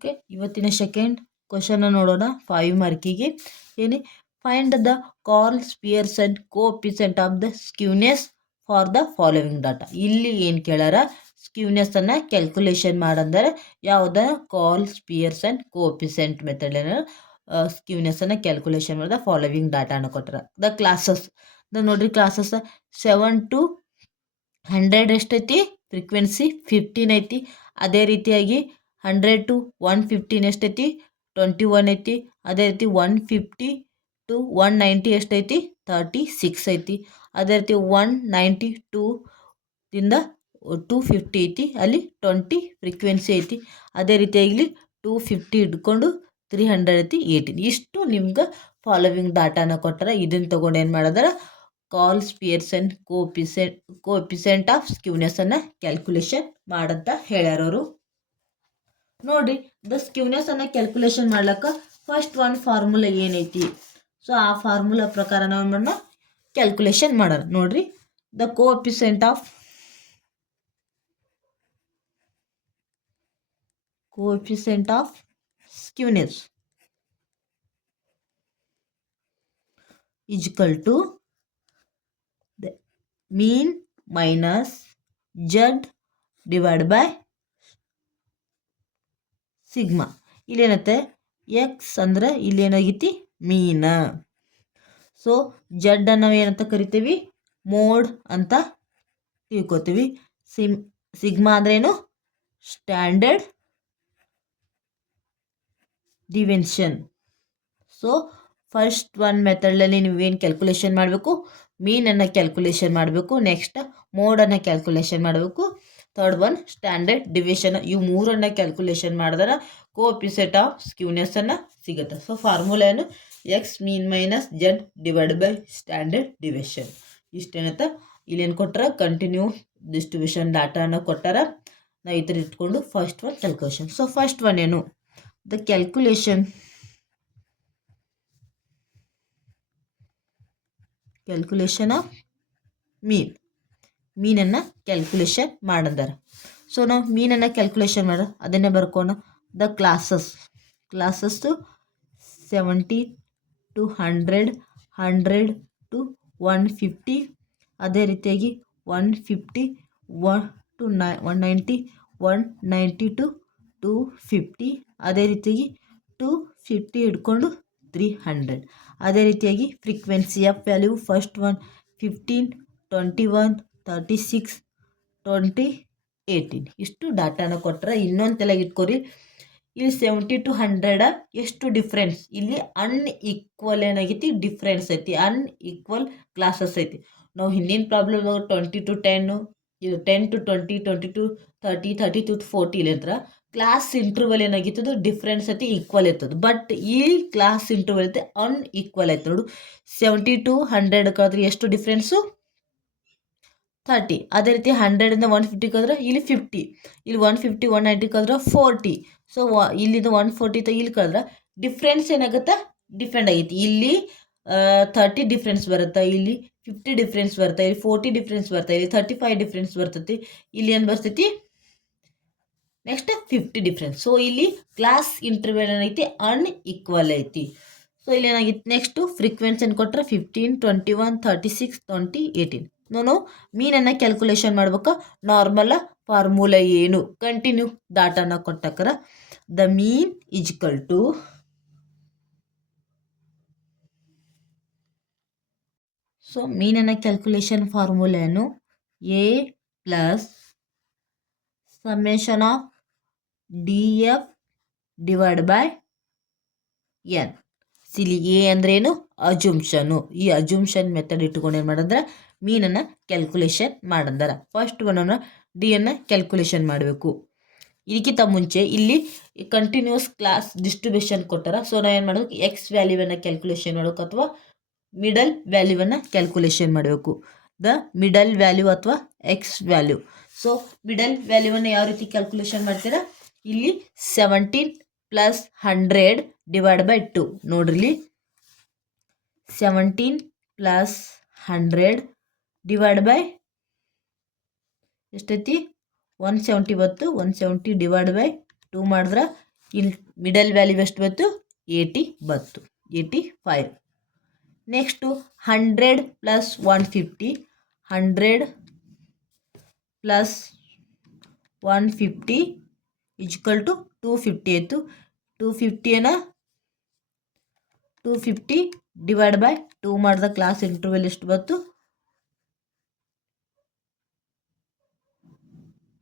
Okay, ಇವತ್ತಿನ second question ನೋಡೋಣ. 5 ಮಾರ್ಕಿಗೆ ಏನೇ find the Karl Pearson coefficient of the skewness for the following data. ಇಲ್ಲಿ ಏನು ಕೇಳಾರ, ಸ್ಕ್ಯೂನೆಸ್ ಅನ್ನ ಕ್ಯಾಲ್ಕುಲೇಷನ್ ಮಾಡಂದರೆ ಯಾವುದ Karl Pearson coefficient method skewness ಅನ್ನ ಕ್ಯಾಲ್ಕುಲೇಷನ್ ಮಾಡಿದ ಫಾಲೋವಿಂಗ್ ಡಾಟಾನ ಕೊಟ್ಟರ. ದ ಕ್ಲಾಸಸ್ ನೋಡ್ರಿ, ಕ್ಲಾಸಸ್ 7 to 100 ಎಷ್ಟೈತಿ, ಫ್ರೀಕ್ವೆನ್ಸಿ 15 ಐತಿ. ಅದೇ ರೀತಿಯಾಗಿ 100 to 115 ಎಷ್ಟೈತಿ, 21 ಐತಿ. ಅದೇ ರೀತಿ 150 to 190 ಎಷ್ಟೈತಿ, 36 ಐತಿ. ಅದೇ ರೀತಿ 192 ದಿಂದ 250 ಐತಿ, ಅಲ್ಲಿ 20 ಫ್ರೀಕ್ವೆನ್ಸಿ ಐತಿ. ಅದೇ ರೀತಿಯಾಗಿ ಇಲ್ಲಿ 250 ಹಿಡ್ಕೊಂಡು 300 ಐತಿ, 18. ಇಷ್ಟು ನಿಮ್ಗೆ ಫಾಲೋವಿಂಗ್ ಡಾಟಾನ ಕೊಟ್ಟಾರ. ಇದನ್ನು ತಗೊಂಡು ಏನು ಮಾಡಿದಾರ, Karl Pearson coefficient of skewness ಅನ್ನ ಕ್ಯಾಲ್ಕುಲೇಷನ್ ಮಾಡಂತ ಹೇಳ್ಯಾರವರು. ನೋಡ್ರಿ, ದ ಸ್ಕ್ಯೂನೆಸ್ ಅನ್ನ ಕ್ಯಾಲ್ಕುಲೇಷನ್ ಮಾಡ್ಲಕ್ಕ ಫಸ್ಟ್ ಒಂದು ಫಾರ್ಮುಲಾ ಏನೈತಿ, ಸೊ ಆ ಫಾರ್ಮುಲಾ ಪ್ರಕಾರ ನಾವು ಕ್ಯಾಲ್ಕುಲೇಷನ್ ಮಾಡೋಣ. ನೋಡ್ರಿ, the coefficient of skewness is equal to the mean minus z divided by sigma. ಇಲ್ಲೇನತ್ತೆ, ಎಕ್ಸ್ ಅಂದ್ರೆ ಇಲ್ಲೇನಾಗೈತಿ ಮೀನ. ಸೊ ಜಡ್ ನಾವು ಏನಂತ ಕರಿತೀವಿ, ಮೋಡ್ ಅಂತ ತಿಳ್ಕೊತೀವಿ. ಸಿಗ್ಮಾ ಅಂದ್ರೇನು, standard deviation. So first one ಮೆಥಡಲ್ಲಿ ನೀವೇನು ಕ್ಯಾಲ್ಕುಲೇಷನ್ ಮಾಡಬೇಕು, ಮೀನನ್ನು ಕ್ಯಾಲ್ಕುಲೇಷನ್ ಮಾಡಬೇಕು. ನೆಕ್ಸ್ಟ್ ಮೋಡನ್ನು ಕ್ಯಾಲ್ಕುಲೇಷನ್ ಮಾಡಬೇಕು. Third one standard deviation. ಇವು ಮೂರನ್ನು ಕ್ಯಾಲ್ಕುಲೇಷನ್ ಮಾಡಿದ್ರೆ ಕೋಎಫಿಷಿಯಂಟ್ ಆಫ್ ಸ್ಕ್ಯೂನೆಸ್ ಅನ್ನು ಸಿಗುತ್ತೆ. ಸೊ ಫಾರ್ಮುಲಾ ಏನು, X mean minus Z divide by standard deviation. ಇಷ್ಟೇನತ್ತ. ಇಲ್ಲೇನು ಕೊಟ್ಟಾರ, ಕಂಟಿನ್ಯೂ ಡಿಸ್ಟ್ರಿಬ್ಯೂಷನ್ ಡಾಟಾನ ಕೊಟ್ಟಾರ. ನಾವು ಈ ಥರ ಇಟ್ಕೊಂಡು first one calculation. So first one ಏನು, ದ ಕ್ಯಾಲ್ಕುಲೇಷನ್ ಆಫ್ ಮೀನನ್ನು ಕ್ಯಾಲ್ಕುಲೇಷನ್ ಮಾಡಂದಾರ. ಸೊ ನಾವು ಮೀನನ್ನು ಕ್ಯಾಲ್ಕುಲೇಷನ್ ಮಾಡ ಅದನ್ನೇ ಬರ್ಕೋಣ. The classes 70 to 100, 100 to 150. ಅದೇ ರೀತಿಯಾಗಿ 150 to 190, 190 to 250. ಅದೇ ರೀತಿಯಾಗಿ 250 ಹಿಡ್ಕೊಂಡು 300. ಅದೇ ರೀತಿಯಾಗಿ frequency of value first one 15, 21, 36, 20, 18. ಇಷ್ಟು ಡಾಟಾನ ಕೊಟ್ಟರೆ. ಇನ್ನೊಂದು ತಲೆಗೆ ಇಟ್ಕೊರಿ, ಇಲ್ಲಿ 70 to 100 ಎಷ್ಟು ಡಿಫ್ರೆನ್ಸ್, ಇಲ್ಲಿ ಅನ್ಈಕ್ವಲ್ ಏನಾಗೈತಿ, ಡಿಫ್ರೆನ್ಸ್ ಐತಿ, ಅನ್ಈಕ್ವಲ್ ಕ್ಲಾಸಸ್ ಐತಿ. ನಾವು ಹಿಂದಿನ ಪ್ರಾಬ್ಲಮ್ 20 to 10, ಇದು 10 to 20, 20 to 30, 30 to 40 ಇಲ್ಲಂತ್ರ class interval ಏನಾಗಿತ್ತದು difference ಐತಿ, ಈಕ್ವಲ್ ಇರ್ತದೆ. ಬಟ್ ಈ ಕ್ಲಾಸ್ ಇಂಟರ್ವಲ್ ಐತೆ ಅನ್ಈಕ್ವಲ್ ಐತೆ. ನೋಡು, 70 to 100 ಕಳೆದ್ರೆ ಎಷ್ಟು ಡಿಫ್ರೆನ್ಸು, 30. ಅದೇ ರೀತಿ 100ಇಂದ 150 ಕಳೆದ್ರೆ ಇಲ್ಲಿ 50, ಇಲ್ಲಿ 150 190 ಕಳೆದ್ರೆ 40. ಸೊ ಇಲ್ಲಿಂದ 140 ಇಲ್ಲಿ ಕಳೆದ್ರೆ ಡಿಫ್ರೆನ್ಸ್ ಏನಾಗುತ್ತೆ, ಡಿಫ್ರೆಂಟ್ ಆಗೈತಿ. ಇಲ್ಲಿ 30 ಡಿಫ್ರೆನ್ಸ್ ಬರುತ್ತೆ, ಇಲ್ಲಿ 50 ಡಿಫ್ರೆನ್ಸ್ ಬರುತ್ತೆ, ಇಲ್ಲಿ 40 ಡಿಫ್ರೆನ್ಸ್ ಬರುತ್ತೆ, ಇಲ್ಲಿ 35 ಡಿಫ್ರೆನ್ಸ್ ಬರ್ತೈತಿ, ಇಲ್ಲಿ ಏನು ಬರ್ತೈತಿ ನೆಕ್ಸ್ಟ್ 50 ಡಿಫ್ರೆನ್ಸ್. ಸೊ ಇಲ್ಲಿ ಕ್ಲಾಸ್ ಇಂಟರ್ವಲ್ ಏನೈತಿ, ಅನ್ಈಕ್ವಲ್ ಐತಿ. ಸೊ ಇಲ್ಲಿ ಏನಾಗಿತ್ತು, ನೆಕ್ಸ್ಟು ಫ್ರೀಕ್ವೆನ್ಸಿ ಕೊಟ್ಟರೆ 15, 21, 36, 20, 18. ನಾನು ಮೀನನ್ನು ಕ್ಯಾಲ್ಕುಲೇಷನ್ ಮಾಡ್ಬೇಕಾ, ನಾರ್ಮಲ್ ಫಾರ್ಮುಲಾ ಏನು, ಕಂಟಿನ್ಯೂ ಡಾಟಾನ ಕೊಟ್ಟಕ್ರ the mean is equal to so ಮೀನನ್ನು ಕ್ಯಾಲ್ಕುಲೇಷನ್ ಫಾರ್ಮುಲಾ ಏನು, A plus summation of D F divide by N. ಸಿಲಿ ಎ ಅಂದ್ರೇನು, ಅಜುಮ್ಷನು. ಈ ಅಜುಮ್ಷನ್ ಮೆಥಡ್ ಇಟ್ಕೊಂಡು ಏನು ಮಾಡಂದ್ರೆ ಮೀನನ್ನು ಕ್ಯಾಲ್ಕುಲೇಷನ್ ಮಾಡಂದಾರ. ಫಸ್ಟ್ ಒನ್ನನ್ನು ಡಿ ಅನ್ನು ಕ್ಯಾಲ್ಕುಲೇಷನ್ ಮಾಡಬೇಕು. ಇದಕ್ಕಿಂತ ಮುಂಚೆ ಇಲ್ಲಿ ಕಂಟಿನ್ಯೂಸ್ ಕ್ಲಾಸ್ ಡಿಸ್ಟ್ರಿಬ್ಯೂಷನ್ ಕೊಟ್ಟಾರ. ಸೊ ನಾವು ಏನು ಮಾಡಬೇಕು, ಎಕ್ಸ್ ವ್ಯಾಲ್ಯೂವನ್ನು ಕ್ಯಾಲ್ಕುಲೇಷನ್ ಮಾಡಬೇಕು ಅಥವಾ ಮಿಡಲ್ ವ್ಯಾಲ್ಯೂವನ್ನು ಕ್ಯಾಲ್ಕುಲೇಷನ್ ಮಾಡಬೇಕು. ದ ಮಿಡಲ್ ವ್ಯಾಲ್ಯೂ ಅಥವಾ ಎಕ್ಸ್ ವ್ಯಾಲ್ಯೂ. ಸೊ ಮಿಡಲ್ ವ್ಯಾಲ್ಯೂವನ್ನು ಯಾವ ರೀತಿ ಕ್ಯಾಲ್ಕುಲೇಷನ್ ಮಾಡ್ತೀರಾ, ಇಲ್ಲಿ 17 plus 100 divided by 2. ನೋಡ್ರಿ, 17 plus 100 divided by ಎಷ್ಟೈತಿ, 170 ಬತ್ತು. 170 divided by 2 ಮಾಡಿದ್ರೆ ಇಲ್ಲಿ ಮಿಡಲ್ ವ್ಯಾಲ್ಯೂ ಎಷ್ಟು ಬಂತು 80 ಬಂತು 85. Next 100 plus 150 100 plus 150 equal to 250 ಆಯಿತು. 250 250 ಡಿವೈಡ್ ಬೈ 2 ಮಾಡಿದ ಕ್ಲಾಸ್ ಇಂಟರ್ವಲ್ ಎಷ್ಟು ಬಂತು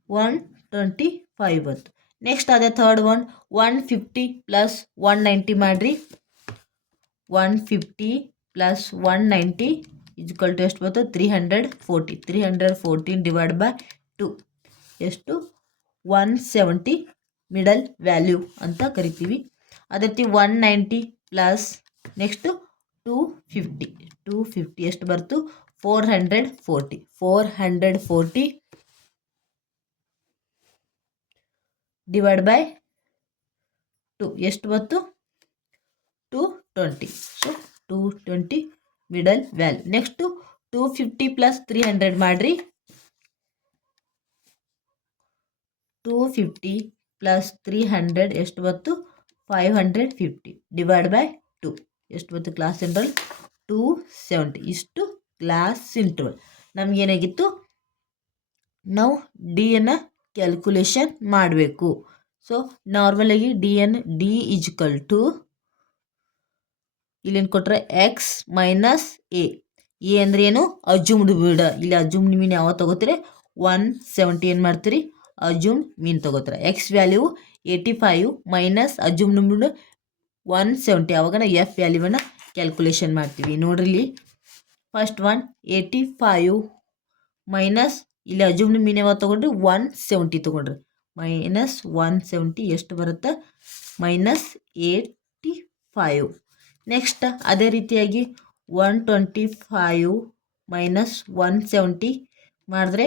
125 ಬಂತು. ನೆಕ್ಸ್ಟ್ ಅದೇ ಥರ್ಡ್ ಒನ್ 150 ಪ್ಲಸ್ 190 ಮಾಡಿರಿ. 150 ಪ್ಲಸ್ 190 ಈಜ್ವಲ್ ಟು ಎಷ್ಟು ಬಂತು 340. 314 ಡಿವೈಡ್ ಬೈ 2 ಎಷ್ಟು 170 ಮಿಡಲ್ ವ್ಯಾಲ್ಯೂ ಅಂತ ಕರಿತೀವಿ. ಅದೇ ರೀತಿ 190 ಪ್ಲಸ್ ನೆಕ್ಸ್ಟು 250 ಎಷ್ಟು ಬರ್ತು 440 ಡಿವೈಡ್ ಬೈ 2 ಎಷ್ಟು ಬಂತು 220. So 220 middle value. Next 250 plus 300 ಮಾಡಿರಿ. 250 ಪ್ಲಸ್ 300 ಎಷ್ಟು ಬಂತು 550 ಡಿವೈಡ್ ಬೈ 2 ಎಷ್ಟು ಬಂತು ಕ್ಲಾಸ್ ಇಂಟರ್ವಲ್ 270. ಇಷ್ಟು ಕ್ಲಾಸ್ ಇಂಟರ್ವಲ್. ನಮಗೇನಾಗಿತ್ತು ನಾವು ಡಿ ಅನ್ನು ಕ್ಯಾಲ್ಕುಲೇಷನ್ ಮಾಡಬೇಕು. ಸೊ ನಾರ್ಮಲಾಗಿ ಡಿ ಈಜ್ವಲ್ ಟು ಇಲ್ಲೇನು ಕೊಟ್ಟರೆ ಎಕ್ಸ್ ಮೈನಸ್ ಎ ಅಂದರೆ ಏನು ಅಜ್ಯೂಮ್ಡ್ ಬಿಡ. ಇಲ್ಲಿ ಅಜ್ಯೂಮ್ಡ್ ಮೀನ್ ಯಾವ ತಗೋತೀರಿ 170 ಏನು ಮಾಡ್ತೀರಿ ಅಜ್ಯೂಮ್ಡ್ ಮೀನ್ ತಗೋತೀರ. ಎಕ್ಸ್ ವ್ಯಾಲ್ಯೂ 85 ಮೈನಸ್ ಅಜ್ಯೂಮ್ಡ್ ಮೀನ್ 170. ಆವಾಗ ನಾವು ಎಫ್ ವ್ಯಾಲ್ಯೂವನ್ನು ಕ್ಯಾಲ್ಕುಲೇಷನ್ ಮಾಡ್ತೀವಿ. ನೋಡ್ರಿ ಇಲ್ಲಿ ಫಸ್ಟ್ ಒನ್ 85 ಮೈನಸ್ ಇಲ್ಲಿ ಅಜ್ಯೂಮ್ಡ್ ಮೀನ್ ಯಾವಾಗ ತೊಗೊಂಡ್ರಿ 170 ತೊಗೊಂಡ್ರಿ. ಮೈನಸ್ 170 ಎಷ್ಟು ಬರುತ್ತೆ -85. ನೆಕ್ಸ್ಟ್ ಅದೇ ರೀತಿಯಾಗಿ 125 ಮೈನಸ್ 170 ಮಾಡಿದ್ರೆ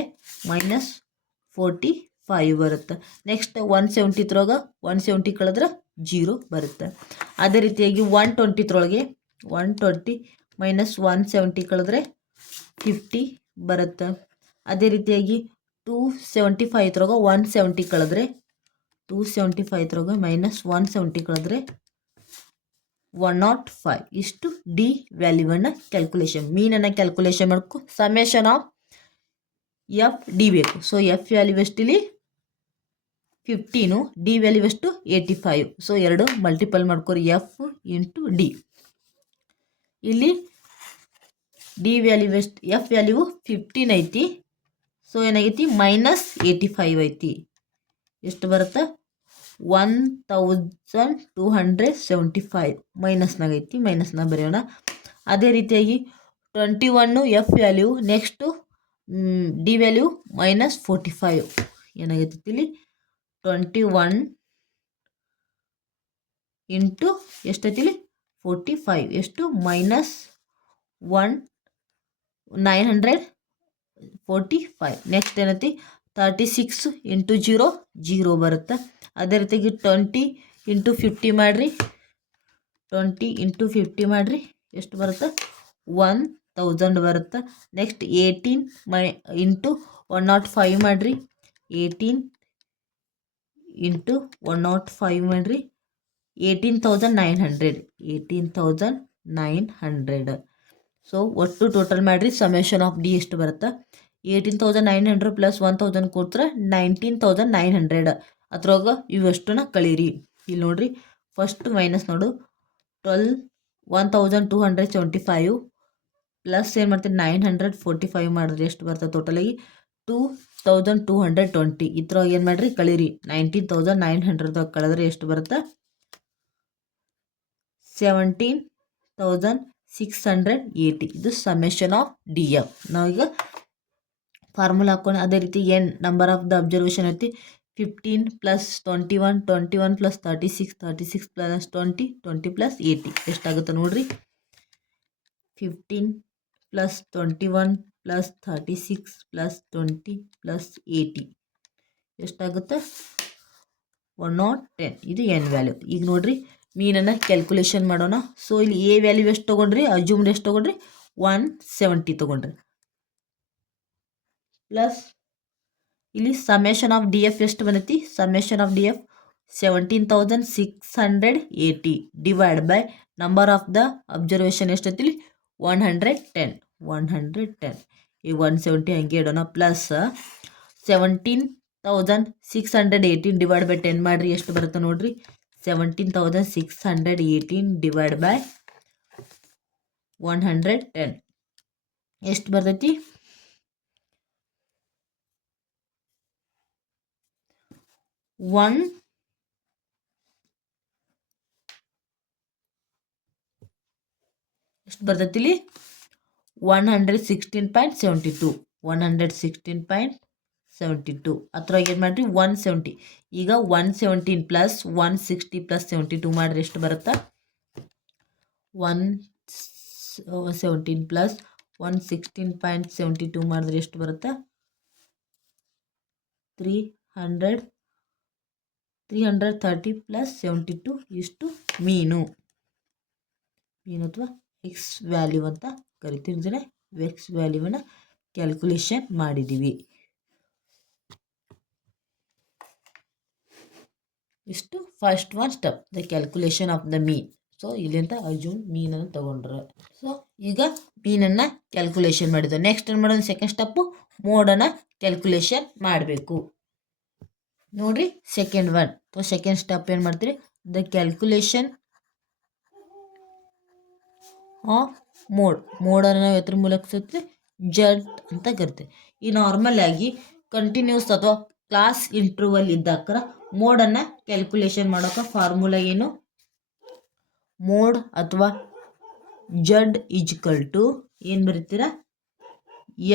-45 ಬರುತ್ತೆ. ನೆಕ್ಸ್ಟ್ 170 ತ್ರೊಳಗೆ 170 ಕಳೆದ್ರೆ 0 ಬರುತ್ತೆ. ಅದೇ ರೀತಿಯಾಗಿ 120 ತ್ರೊಳಗೆ 120 ಮೈನಸ್ 170 ಕಳೆದ್ರೆ 50 ಬರುತ್ತೆ. ಅದೇ ರೀತಿಯಾಗಿ 275 ತ್ರೊಳಗೆ 170 ಕಳೆದ್ರೆ 275 ತ್ರೊಳಗೆ ಮೈನಸ್ 170 ಕಳೆದ್ರೆ 105. ಇಷ್ಟು ಡಿ ವ್ಯಾಲ್ಯೂವನ್ನು ಕ್ಯಾಲ್ಕುಲೇಷನ್ ಮೀನನ್ನು ಕ್ಯಾಲ್ಕುಲೇಷನ್ ಮಾಡ್ಕೊ ಸಮೇಷನ್ ಆಫ್ ಎಫ್ ಡಿ ಬೇಕು. ಸೊ ಎಫ್ ವ್ಯಾಲ್ಯೂ ಎಷ್ಟಿಲ್ಲಿ 15 ಡಿ ವ್ಯಾಲ್ಯೂ ಎಷ್ಟು 85. ಸೊ ಎರಡು ಮಲ್ಟಿಪಲ್ ಮಾಡ್ಕೊರಿ ಎಫ್ ಇಂಟು ಡಿ. ಇಲ್ಲಿ ಡಿ ವ್ಯಾಲ್ಯೂ ಎಷ್ಟು ಎಫ್ ವ್ಯಾಲ್ಯೂ 15 ಐತಿ. ಸೊ ಏನಾಗೈತಿ -85 ಐತಿ. ಎಷ್ಟು ಬರುತ್ತೆ 1275 ಮೈನಸ್ನಾಗ ಐತಿ. ಮೈನಸ್ನಾಗ ಬರೆಯೋಣ. ಅದೇ ರೀತಿಯಾಗಿ 21 F value next D value -45 ಏನಾಗೈತಿ ಇಲ್ಲಿ 21 ಇಂಟು ಎಷ್ಟೈತಿಲಿ 45 ಎಷ್ಟು -945. ನೆಕ್ಸ್ಟ್ ಏನೈತಿ 36 ಇಂಟು 0 ಬರುತ್ತೆ. ಅದೇ ರೀತಿಯಾಗಿ 20 ಇಂಟು 50 ಮಾಡಿರಿ. 20 ಇಂಟು 50 ಮಾಡಿರಿ ಎಷ್ಟು ಬರುತ್ತೆ 1000 ಬರುತ್ತೆ. ನೆಕ್ಸ್ಟ್ 18 ಇಂಟು 105 ಮಾಡಿರಿ. 18 ಇಂಟು 105 ಮಾಡಿರಿ 18,900. 18,900. ಸೊ ಒಟ್ಟು ಟೋಟಲ್ ಮಾಡಿರಿ ಸಮೇಷನ್ ಆಫ್ ಡಿ ಎಷ್ಟು ಬರುತ್ತೆ 18,900 ಪ್ಲಸ್ 1000 ಕೊಡ್ತಾರೆ 19,900. ಅದ್ರೊಳಗೆ ಇವಷ್ಟನ್ನ ಕಳೀರಿ. ಇಲ್ಲಿ ನೋಡ್ರಿ ಫಸ್ಟ್ ಮೈನಸ್ ನೋಡು 1275 ಪ್ಲಸ್ ಏನು ಮಾಡ್ತೀರಿ 945 ಮಾಡಿದ್ರೆ ಎಷ್ಟು ಬರ್ತದೆ ಟೋಟಲಾಗಿ 2220. ಇದ್ರೊಳಗೆ ಏನು ಮಾಡಿರಿ ಕಳೀರಿ 19,900 ಕಳೆದ್ರೆ ಎಷ್ಟು ಬರುತ್ತೆ 17,680. ಇದು ಸಮೇಷನ್ ಆಫ್ ಡಿ ಎಫ್. ನಾವೀಗ ಫಾರ್ಮುಲಾ ಹಾಕೊಂಡು ಅದೇ ರೀತಿ ಏನು ನಂಬರ್ ಆಫ್ ದ ಅಬ್ಸರ್ವೇಷನ್ ಐತಿ 15 ಪ್ಲಸ್ 21 21 ಪ್ಲಸ್ 36 36 ಪ್ಲಸ್ 20 20 ಪ್ಲಸ್ 80 ಎಷ್ಟಾಗುತ್ತೆ ನೋಡ್ರಿ 15 ಪ್ಲಸ್ 21 ಪ್ಲಸ್ 36 ಪ್ಲಸ್ 20 ಪ್ಲಸ್ 80 ಎಷ್ಟಾಗುತ್ತೆ 110. ಇದು ಎನ್ ವ್ಯಾಲ್ಯೂ. ಈಗ ನೋಡ್ರಿ ಮೀನನ್ನು ಕ್ಯಾಲ್ಕುಲೇಷನ್ ಮಾಡೋಣ. ಸೊ ಇಲ್ಲಿ ಎ ವ್ಯಾಲ್ಯೂ ಎಷ್ಟು ತೊಗೊಂಡ್ರಿ ಅಜ್ಯೂಮ್ಡ್ ಎಷ್ಟು ತೊಗೊಂಡ್ರಿ 170 ತೊಗೊಂಡ್ರಿ ಪ್ಲಸ್ ಇಲ್ಲಿ ಸಮೇಷನ್ ಆಫ್ ಡಿ ಎಫ್ ಎಷ್ಟು ಬಂದೈತಿ summation of D F 17,680 divide by number of the observation ಎಷ್ಟೈತಿಲಿ 110 ಈ 170 ಹಂಗೆ ಇಡೋಣ ಪ್ಲಸ್ 17,618 ಡಿವೈಡ್ ಬೈ 10 ಮಾಡಿರಿ ಎಷ್ಟು ಬರುತ್ತೆ ನೋಡ್ರಿ 17,618 ಡಿವೈಡ್ ಬೈ 110 ಎಷ್ಟು ಬರ್ತೈತಿ 1 ಎಷ್ಟು ಬರ್ತೈತಿಲಿ 116.72 ಅದ್ರಾಗ ಏನು ಮಾಡಿರಿ 170 ಈಗ 117 ಪ್ಲಸ್ 160 ಪ್ಲಸ್ 72 ಮಾಡಿರಿ ಎಷ್ಟು ಬರುತ್ತಾ 117 ಪ್ಲಸ್ 116.72 ಮಾಡಿದ್ರೆ ಎಷ್ಟು ಬರುತ್ತಾ 330 ಪ್ಲಸ್ 72 ಇಷ್ಟು ಮೀನು ಅಥವಾ ಎಕ್ಸ್ ವ್ಯಾಲ್ಯೂ ಅಂತ ಕರಿತೀವಿ. ಎಕ್ಸ್ ವ್ಯಾಲ್ಯೂವನ್ನು ಕ್ಯಾಲ್ಕುಲೇಷನ್ ಮಾಡಿದ್ದೀವಿ. ಇಷ್ಟು first one step the calculation of the mean. So ಇಲ್ಲಿಂದ ಅರ್ಜುನ್ ಮೀನನ್ನು ತಗೊಂಡ್ರೆ ಸೊ ಈಗ ಮೀನನ್ನು ಕ್ಯಾಲ್ಕುಲೇಷನ್ ಮಾಡಿದ್ವಿ. ನೆಕ್ಸ್ಟ್ ಏನು ಮಾಡೋದು ಸೆಕೆಂಡ್ ಸ್ಟೆಪ್ಪು ಮೋಡನ್ನು ಕ್ಯಾಲ್ಕುಲೇಷನ್ ಮಾಡಬೇಕು ನೋಡಿರಿ. ಸೆಕೆಂಡ್ ಒನ್ ಸೆಕೆಂಡ್ ಸ್ಟೆಪ್ ಏನು ಮಾಡ್ತೀರಿ ದ ಕ್ಯಾಲ್ಕುಲೇಷನ್ ಮೋಡನ್ನು ನಾವು ಎತ್ತರ ಮೂಲಕ ಸುತ್ತಿ ಜಡ್ ಅಂತ ಕರಿತೀವಿ. ಈ ನಾರ್ಮಲ್ ಆಗಿ ಕಂಟಿನ್ಯೂಸ್ ಅಥವಾ ಕ್ಲಾಸ್ ಇಂಟರ್ವಲ್ ಇದ್ದಾಗ ಮೋಡನ್ನು ಕ್ಯಾಲ್ಕುಲೇಷನ್ ಮಾಡೋಕೆ ಫಾರ್ಮುಲಾ ಏನು ಮೋಡ್ ಅಥವಾ ಜಡ್ ಈಜ್ಕಲ್ ಟು ಏನು ಬರೀತೀರಾ